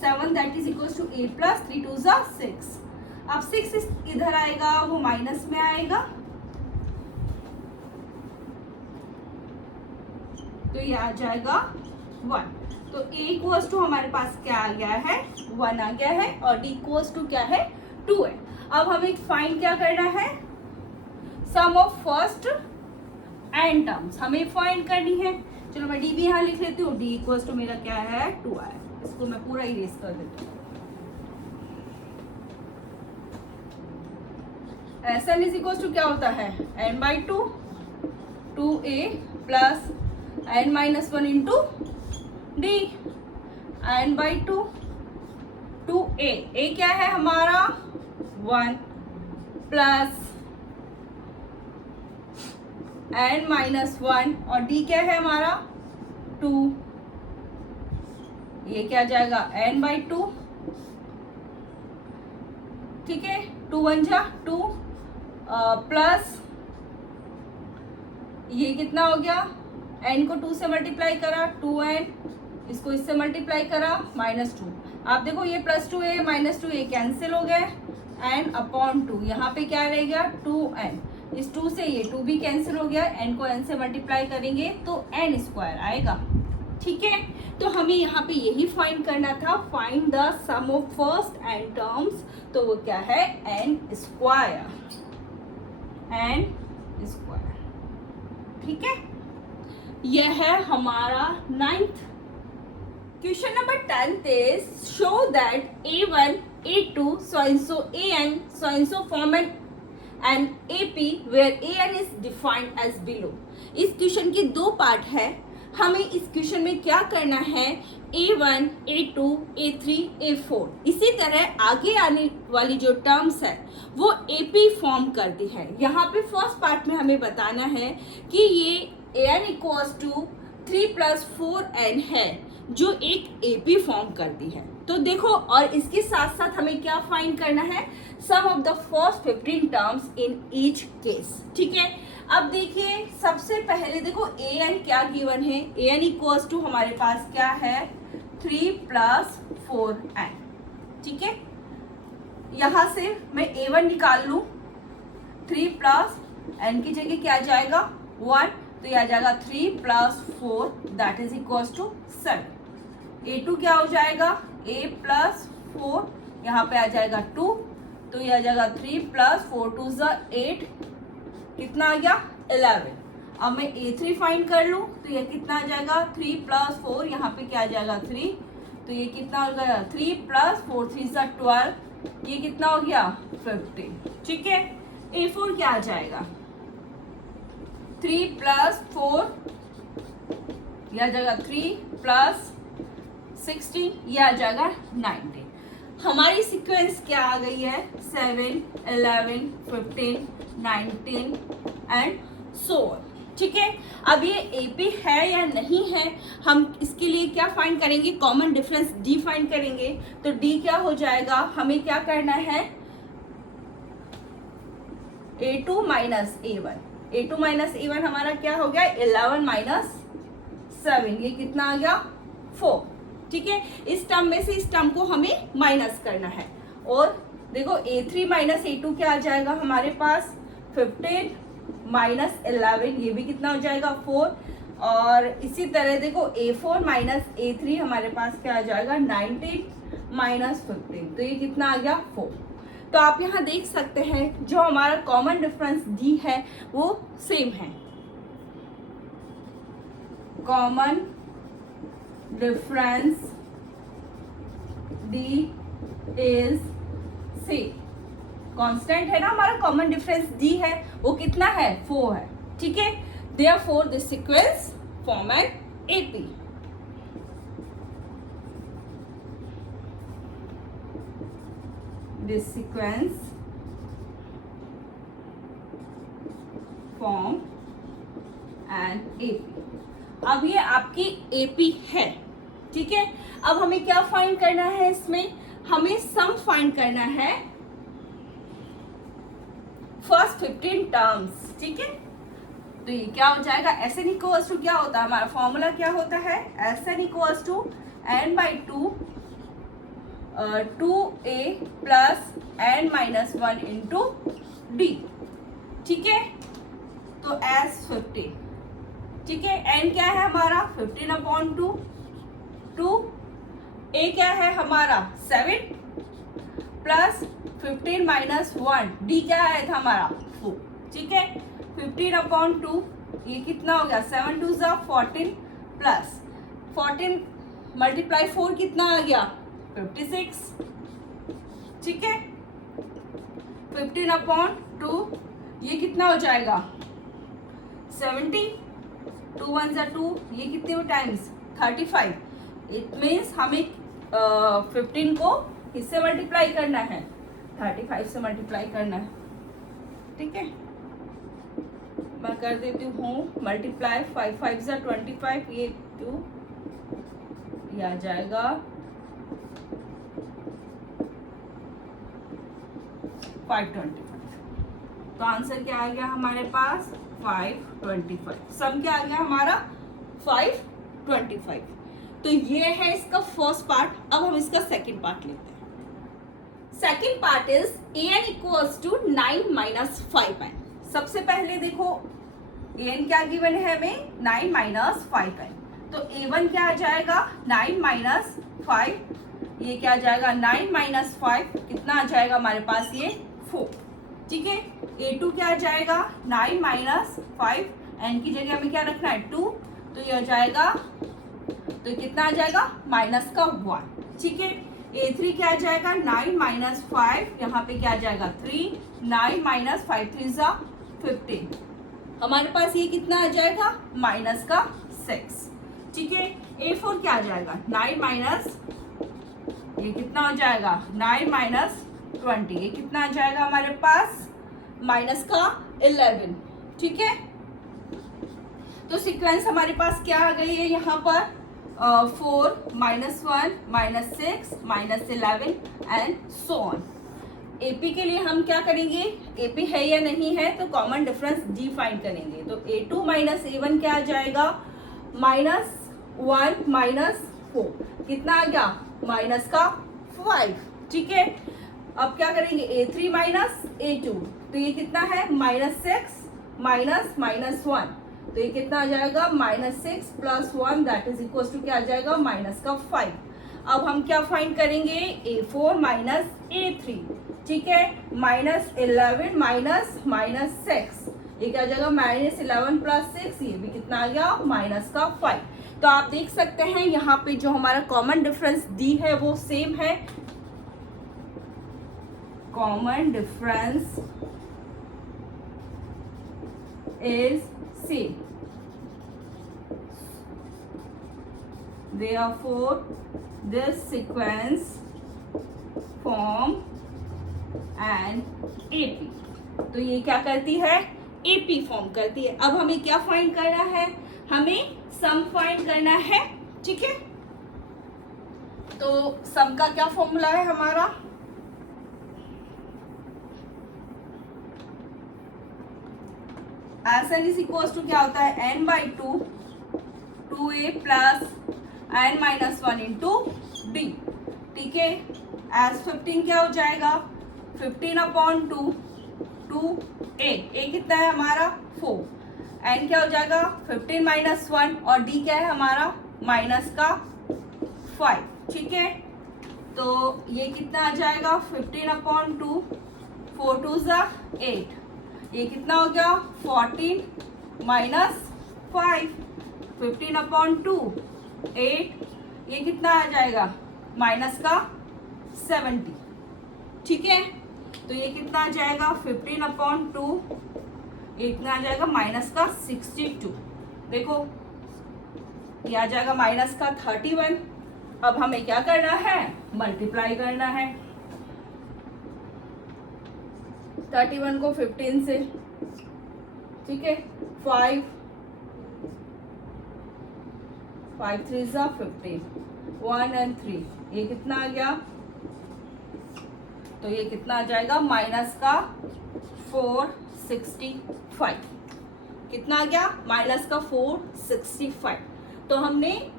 7 that is equals to a plus 3 2 6। अब 6 इधर आएगा वो माइनस में आएगा तो ये आ जाएगा 1। तो a इक्वल्स टू हमारे पास क्या आ गया है 1 आ गया है और d इक्वल्स टू क्या है 2 है। अब हमें फाइंड क्या करना है, sum of first and terms हमें फाइंड करनी है। चलो मैं d भी यहाँ लिख लेती हूँ, d इक्वल्स टू मेरा क्या है 2 है। इसको मैं पूरा इरेज कर देती हूँ। Sn इज इक्वल टू क्या होता है n/2 2a plus n-1 into d n/2 2a। a क्या है हमारा 1 प्लस n-1 और d क्या है हमारा 2। ये क्या जाएगा n/2, ठीक है 2 1 जा 2 प्लस ये कितना हो गया n को 2 से मल्टीप्लाई करा 2n, इसको इससे मल्टीप्लाई करा -2। आप देखो ये +2a -2a कैंसिल हो गए n/2। यहाँ पे क्या रहेगा 2n, इस 2 से ये 2 भी कैंसिल हो गया, n को n से मल्टीप्लाई करेंगे तो n² आएगा। ठीक है, तो हमें यहाँ पे यही फाइंड करना था, find the sum of first and terms. तो वो क्या है n², ठीक है। यह है हमारा 9th question. Number 10 is show that a1 a2 so and so an so and so form an AP where an is defined as below। इस क्वेश्चन की 2 पार्ट है। हमें इस क्वेश्चन में क्या करना है a1 a2 a3 a4, इसी तरह आगे आने वाली जो टर्म्स है वो AP फॉर्म करती है। यहाँ पे फर्स्ट पार्ट में हमें बताना है कि ये an इक्वल्स टू 3 + 4n है जो एक AP फॉर्म करती है। तो देखो, और इसके साथ साथ हमें क्या फाइंड करना है, sum of the first 15 terms in each case. ठीक है, अब देखिए सबसे पहले देखो an क्या गिवन है, an इक्वल्स टू हमारे पास क्या है 3 + 4n। ठीक है, यहाँ से मैं a1 निकाल लूँ, 3 + n की जगह क्या जाएगा 1, तो यह आ जाएगा 3 + 4 that is equals to 7। a2 क्या हो जाएगा a + 4, यहाँ पे आ जाएगा 2, तो यह आ जाएगा 3 + 4 2 8, कितना आ गया 11। अब मैं a3 फाइंड कर लूँ तो यह कितना आ जाएगा 3 + 4, यहाँ पे क्या आ जाएगा 3 तो ये कितना हो गया 3 प्लस 4 3 सा 12, ये कितना हो गया 15। ठीक है, A4 क्या आ जाएगा 3 प्लस 4, यह आ जाएगा 3 प्लस 16, ये आ जाएगा 19। हमारी सीक्वेंस क्या आ गई है 7 11 15 19 एंड सो ऑन। ठीक है, अब ये AP है या नहीं है, हम इसके लिए क्या फाइंड करेंगे, कॉमन डिफरेंस D फाइंड करेंगे। तो D क्या हो जाएगा, हमें क्या करना है A2 minus A1, A2 minus A1 हमारा क्या हो गया 11 माइनस 7, ये कितना आ गया 4। ठीक है, इस टर्म में से इस टर्म को हमें माइनस करना है। और देखो A3 माइनस A2 क्या आ जाएगा हमारे पास 15 माइनस 11, ये भी कितना हो जाएगा 4। और इसी तरह देखो A4 माइनस A3 हमारे पास क्या आ जाएगा 19 माइनस 15, तो ये कितना आ गया 4। तो आप यहाँ देख सकते हैं जो हमारा कॉमन डिफरेंस D है वो सेम है। Common difference D is same, constant है ना हमारा, कॉमन डिफरेंस D है वो कितना है 4 है। ठीक है, therefore this sequence form an AP। This sequence form an AP। अब ये आपकी AP है। ठीक है, अब हमें क्या फाइंड करना है, इसमें हमें सम फाइंड करना है फर्स्ट 15 टर्म्स। ठीक है, तो ये क्या हो जाएगा SN इक्वल्स टू क्या होता है, हमारा फॉर्मूला क्या होता है SN equals to n/2 2a plus n-1 into D। ठीक है, तो S15। ठीक है, n क्या है हमारा 15/2, 2 a क्या है हमारा 7 प्लस 15 माइनस 1, D क्या आया था हमारा 4। ठीक है, 15/2, ये कितना हो गया 7 2 14 प्लस 14 मल्टीप्लाई 4 कितना आ गया 56। ठीक है, 15/2, ये कितना हो जाएगा 70, 2 1 2, ये कितने टाइम्स 35। इट मीन्स हमें 15 को इससे मल्टीप्लाई करना है, 35 से मल्टीप्लाई करना है। ठीक है, मैं कर देती हूँ मल्टीप्लाई, 5 5 25, ये 2, ये आ जाएगा 525। तो आंसर क्या आ गया हमारे पास 525। सम क्या आ गया हमारा 525। तो ये है इसका फर्स्ट पार्ट। अब हम इसका सेकंड पार्ट लेते हैं। Second part is an equals to 9 minus 5n। सबसे पहले देखो an क्या गिवन है हमें 9 माइनस 5n। तो a1 क्या आ जाएगा 9 माइनस 5, ये क्या आ जाएगा 9 माइनस 5, कितना आ जाएगा हमारे पास ये 4। ठीक है, a2 क्या आ जाएगा 9 माइनस 5, n की जगह हमें क्या रखना है 2, तो ये हो जाएगा, तो कितना आ जाएगा माइनस का 1। ठीक है, a3 क्या आ जाएगा 9 माइनस 5, यहाँ पे क्या आ जाएगा 3, 9 माइनस 5 3 सा 15, हमारे पास ये कितना आ जाएगा माइनस का 6। ठीक है, a4 क्या आ जाएगा 9 माइनस, ये कितना हो जाएगा 9 माइनस 20, ये कितना आ जाएगा हमारे पास माइनस का 11। ठीक है, तो सीक्वेंस हमारे पास क्या आ गई है यहाँ पर 4 minus 1 minus 6 minus 11 and so on. AP के लिए हम क्या करेंगे, AP है या नहीं है, तो कॉमन डिफरेंस D फाइंड करेंगे। तो A2 माइनस A1 क्या आ जाएगा -1 माइनस 4, कितना आ गया माइनस का 5। ठीक है, अब क्या करेंगे A3 माइनस A2, तो ये कितना है -6 माइनस -1, तो ये कितना आ जाएगा -6 plus 1 that is equal to क्या आ जाएगा माइनस का 5। अब हम क्या फाइंड करेंगे, A4 माइनस A3, ठीक है, -11 माइनस 6, ये क्या हो जाएगा -11 प्लस 6, ये भी कितना आ गया -5। तो आप देख सकते हैं यहाँ पे जो हमारा कॉमन डिफरेंस डी है वो सेम है, common difference is same, therefore this sequence form an AP। तो ये क्या करती है, AP फॉर्म करती है। अब हमें क्या फाइंड करना है, हमें सम फाइंड करना है, ठीक है। तो सम का क्या फॉर्मूला है हमारा, Sn इज इक्वल टू क्या होता है, n/2 2a plus n-1 into D, ठीक है। S15 क्या हो जाएगा, 15/2 2a, a कितना है हमारा 4, n क्या हो जाएगा 15 - 1 और d क्या है हमारा -5, ठीक है। तो ये कितना आ जाएगा 15/2, 4 2 8, ये कितना हो गया 14 - 5, 15/2 8, ये कितना आ जाएगा -70, ठीक है। तो ये कितना आ जाएगा 15/2, ये कितना आ जाएगा -62, देखो ये आ जाएगा -31। अब हमें क्या करना है, मल्टीप्लाई करना है 31 को 15 से, ठीक है। 5 3 15, 1 and 3, ये कितना आ गया, तो ये कितना आ जाएगा -465, कितना आ गया -465। तो हमने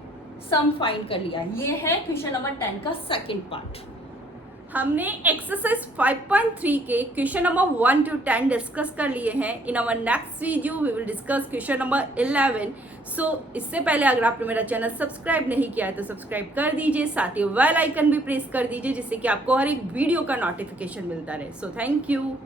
सम फाइंड कर लिया। ये है क्वेश्चन नंबर 10 का सेकंड पार्ट। हमने एक्सरसाइज 5.3 के क्वेश्चन नंबर 1 to 10 डिस्कस कर लिए हैं। In our next video we will discuss question number 11। सो इससे पहले अगर आपने मेरा चैनल सब्सक्राइब नहीं किया है तो सब्सक्राइब कर दीजिए, साथ ही बेल आइकन भी प्रेस कर दीजिए जिससे कि आपको हर एक वीडियो का नोटिफिकेशन मिलता रहे। So thank you.